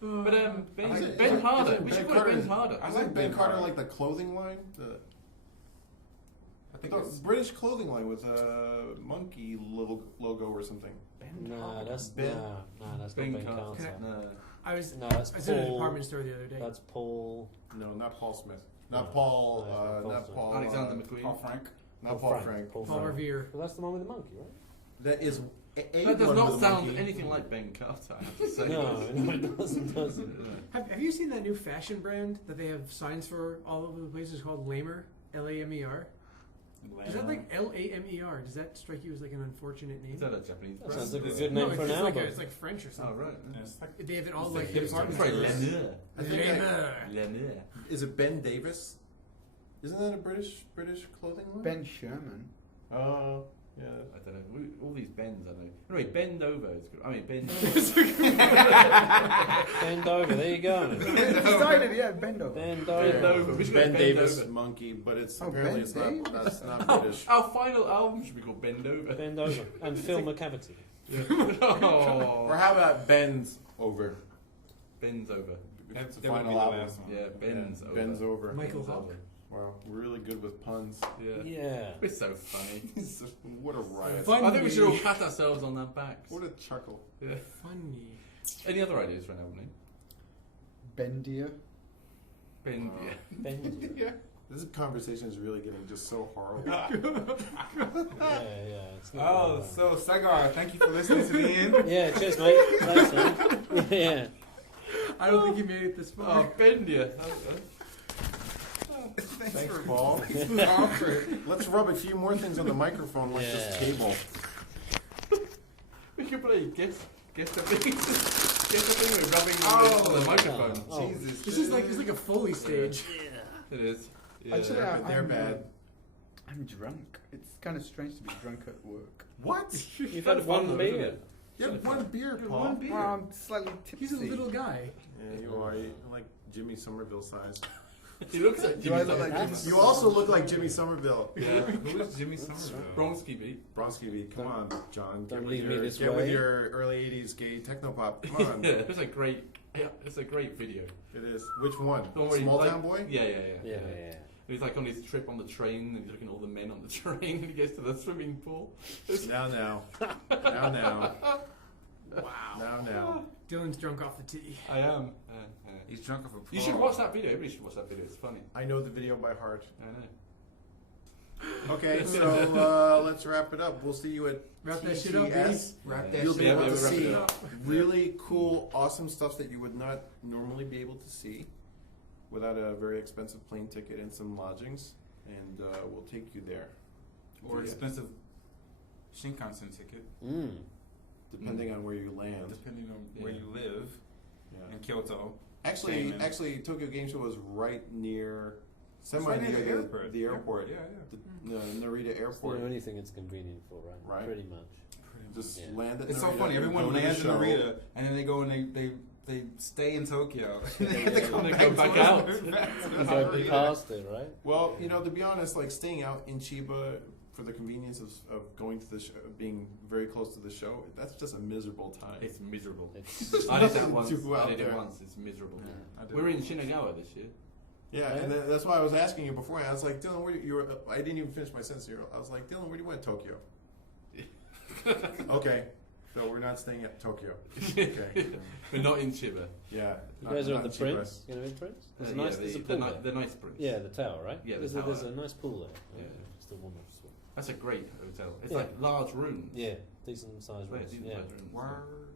But Ben, Is it- Ben is it- Harder. is it We Ben should call it Ben Carter's- Harder. I like Ben Carter, like the clothing line, I think the it's British clothing line with a monkey logo or something. Nah, that's Ben- that's Ben not Ben Carter. Carter. No. I was That's I was in a Paul. department store the other day. That's Paul. No, not Paul Smith. Not No. Paul. No, it's not Not Paul Paul. Alexander McQueen. Paul Frank. Not Paul Frank. Paul Paul Frank. Revere. Well, that's the one with the monkey, right? That is. That does not sound anything like Ben Carter, I have to say. No, it doesn't. Have you seen that new fashion brand that they have signs for all over the place? It's called Lamer, Lamer. Is that like Lamer? Does that strike you as like an unfortunate name? Is that a Japanese That brand? sounds like a Or- good No, name it's for an just like album. it's like French or Oh, something. right. They have it all It's like it's department very stores. Lanier. I think Lamer. Lanier. Is it Ben Davis? Isn't that a British clothing line? Ben Sherman. Oh, yeah. I don't know. All these bends, I don't know. Anyway, Bend Over is good. I mean, Bend. Bend over. There you go. Decided, yeah, Bend Over. Bend Bend over. Over. We should Ben go Bend Davis Over. monkey, but it's Oh, apparently Ben it's not. Davis? That's not Oh, British. our final album should be called Bend Over. Bend over and film a cavity. Oh. Or how about Bends over? Bends Over. It's the That would be final the album. last one. Yeah, Bends Over. Bends over. Michael Bends Hawk. Over. Wow, we're really good with puns. Yeah. Yeah. We're so funny. What a riot! Fun- I think we should all pat ourselves on our backs. What a chuckle! Yeah. Funny. Any other ideas for an album name? Bendia. Bend. Wow. Bend. Yeah. This conversation is really getting just so horrible. Yeah, it's not Oh, bad. so Sagar, thank you for listening to the end. Yeah, cheers, mate. Thanks, man. Yeah. I don't think he made it this far. Oh, Bend, yeah. Thanks, Paul. Let's rub a few more things on the microphone, like this Yeah. table. We could play guess the thing. Guess the thing with rubbing on the microphone. Oh. Jesus, This is like it's like a Foley stage. It is. Yeah. Actually, but they're bad. I'm drunk. It's kind of strange to be drunk at work. What? You've Kind had of fun, one though, beer. isn't it? You have one beer, Paul. one beer. Well, I'm slightly tipsy. He's a little guy. Yeah, you are. You're like Jimmy Somerville size. He looks like Do I Jimmy look like Somerville. Jimmy? You also look like Jimmy Somerville. Yeah. Who is Jimmy Somerville? Bronski beat. Bronsky beat. Come on, John. Don't Get leave with me your, this get with way. your early '80s gay techno pop. Come on. Yeah, it was a great Yeah, it's a great video. It is. Which one? Don't worry, Small like- Town Boy? Yeah. Yeah. He's like on his trip on the train, and he's looking at all the men on the train, and he gets to the swimming pool. Now. Wow. Now. Dylan's drunk off the tea. I am. He's drunk off a pool. You should watch that video. Everybody should watch that video. It's funny. I know the video by heart. I know. Okay, so let's wrap it up. We'll see you at Wrap that shit up, baby. TTS. Wrap that You'll shit be able up. to Yeah, we'll see wrap it really cool, awesome stuff that you would not normally be able to see without a very expensive plane ticket and some lodgings. And we'll take you there. Or expensive Shinkansen ticket, Depending on where you land. depending on where you live Yeah. in Kyoto. Actually, Same. Tokyo Game Show was right near, It's right near the airport. The airport. Yeah. The Narita It's the Airport. only thing it's convenient for, right? Right. Pretty much. Just Yeah. land at It's so Narita, funny. Everyone go to the lands in show. Narita, and then they go and they stay in Tokyo. They have to come They back, go back out. back to It's like Narita. past it, right? Well, to be honest, like staying out in Chiba for the convenience of going to the show, being very close to the show, that's just a miserable time. It's miserable. It's, I did that once. To go out I did it there. once. It's miserable. I did. We were in Shinagawa this year. Yeah, and that's why I was asking you before. I was like, Dylan, where you were? I didn't even finish my sentence. I was like, Dylan, where do you went? Tokyo. Okay, so we're not staying at Tokyo. Okay. We're not in Chiba. Yeah. you guys are not at the in Chiba. Prince? You know in Prince? There's a Yeah, nice, there's a the, pool the, there. the nice Prince. Yeah, the tower, right? Yeah, the there's tower. a nice pool there. Yeah. Just a woman. That's a great hotel. It's Yeah. like large rooms. Yeah, decent sized Yeah, rooms. decent Yeah. sized rooms. Word.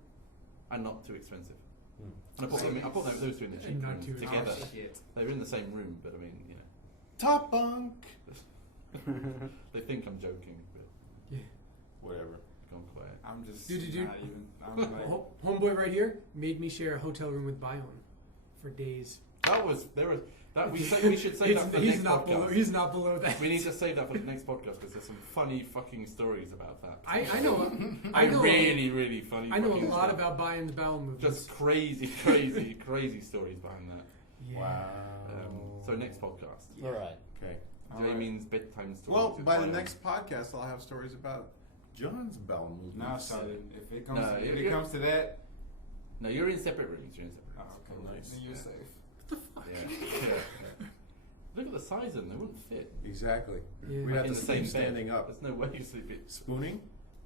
And not too expensive. Mm. And I put those two in the cheap And not rooms too together. Oh, shit. They're in the same room, but I mean, Top bunk. they think I'm joking, but Whatever. gone quiet. I'm just Dude. not even. I'm like, Homeboy right here made me share a hotel room with Bion for days. We should save that for the He's next not below. podcast. He's not below that. We need to save that for the next podcast because there's some funny fucking stories about that. I know. I know. Really, really funny. I know a fucking lot stuff. about Bion's bowel movements. Just crazy, crazy, crazy stories behind that. Yeah. Wow. So next podcast. All right. Okay. Jamie's bedtime stories. Well, with by the Bion. next podcast, I'll have stories about John's bowel movements. nah, sorry. If it comes, No, if you're- it comes to that, No, you're in separate rooms. You're in separate oh, rooms. okay, nice. then you're Yeah. safe. Yeah. Look at the size of them. They wouldn't fit. Exactly. Yeah. We have in to the same sleep bed. standing up. There's no way you sleep it. Spooning.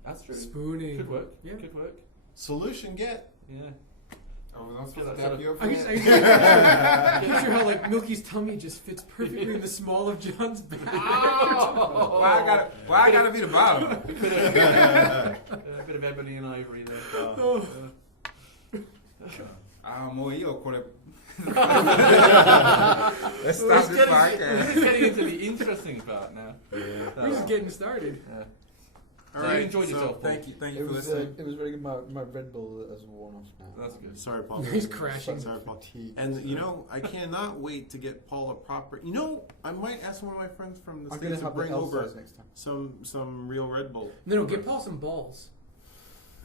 That's true. Spooning. Could work. Yeah. Could work. Solution get. Yeah. Oh, was I supposed Yeah, to tap you up I for can that? picture how like Milky's tummy just fits perfectly in the small of John's back. Oh! Why I gotta be the bottom? A bit of ebony and ivory there. More yo, Let's We're stop this just podcast. getting into the interesting part now. We're just getting started. Yeah. All So right. you enjoyed yourself, Paul. Thank you It for was listening. it was very good. My Red Bull as a warm-off now. That's good. Sorry, Paul. He's crashing. Sorry, Paul. Fatigue. And I cannot wait to get Paul a proper. I might ask one of my friends from the I'm States gonna to have bring the L over size next time. some real Red Bull. No, get Paul some balls.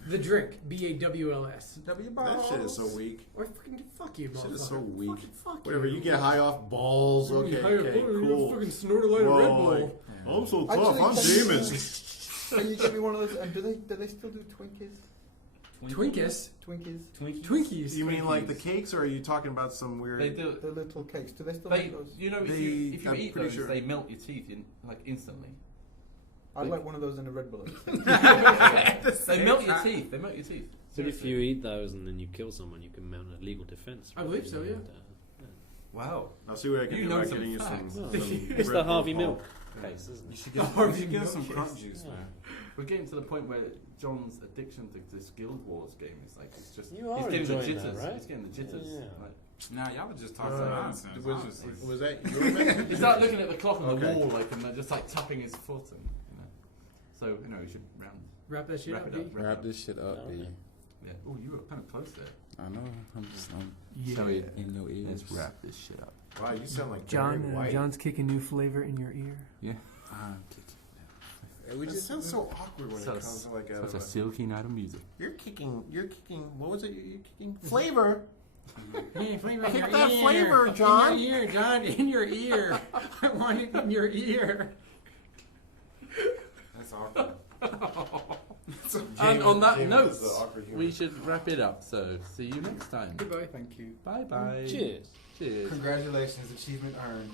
The drink, BAWLS. That shit is so weak. Or fucking fuck you, Shit motherfucker. is so weak. Fuck Whatever, you. you get high off balls. Okay, You cool. fucking snort a light of Red Whoa, Bull. like, I'm so tough. Actually, I'm can you- demons. Can you get me one of those? And do they still do Twinkies? Twinkies. Twinkies. You mean like the cakes, or are you talking about some weird? They do. The little cakes. Do they still They, make those? you know, if They- you I'm eat pretty those, sure. they melt your teeth instantly. I'd like one of those in a Red Bull. They melt your teeth. They melt your teeth. But if you eat those and then you kill someone, you can mount a legal defense. I believe so, yeah. Wow. I'll see what I can You do know by some getting you facts. some. It's Red the Bull Harvey Paul. Milk case, isn't You it? should get, Harvey you should get Milk some case. crunch juice, Yeah. man. We're getting to the point where John's addiction to this Guild Wars game is like it's just You are he's getting the enjoying that, jitters. right? He's getting the jitters. Yeah. Like, Nah, y'all were just talking nonsense. Was that your message? he started looking at the clock on the Okay. wall, like, and just like tapping his foot, and So we should Wrap that shit wrap up, it up. B. Wrap this shit up, B. Yeah. Oh, you were kind of close there. I know. I'm Yeah. sorry in your ears. Let's wrap this shit up. Wow, you sound like Barry White. John's kicking new flavor in your ear. Yeah. It sounds so awkward when it comes to like Such a silky night of music. You're kicking. What was it? You're kicking flavor. Hey, flavor Kick in your that ear. flavor, John. In your ear, John. In your ear. I want it in your ear. That's awkward. And on that Jamie note, was the awkward humor. we should wrap it up. So, see you next time. Goodbye. Thank you. Bye bye. Cheers. Cheers. Congratulations, achievement earned.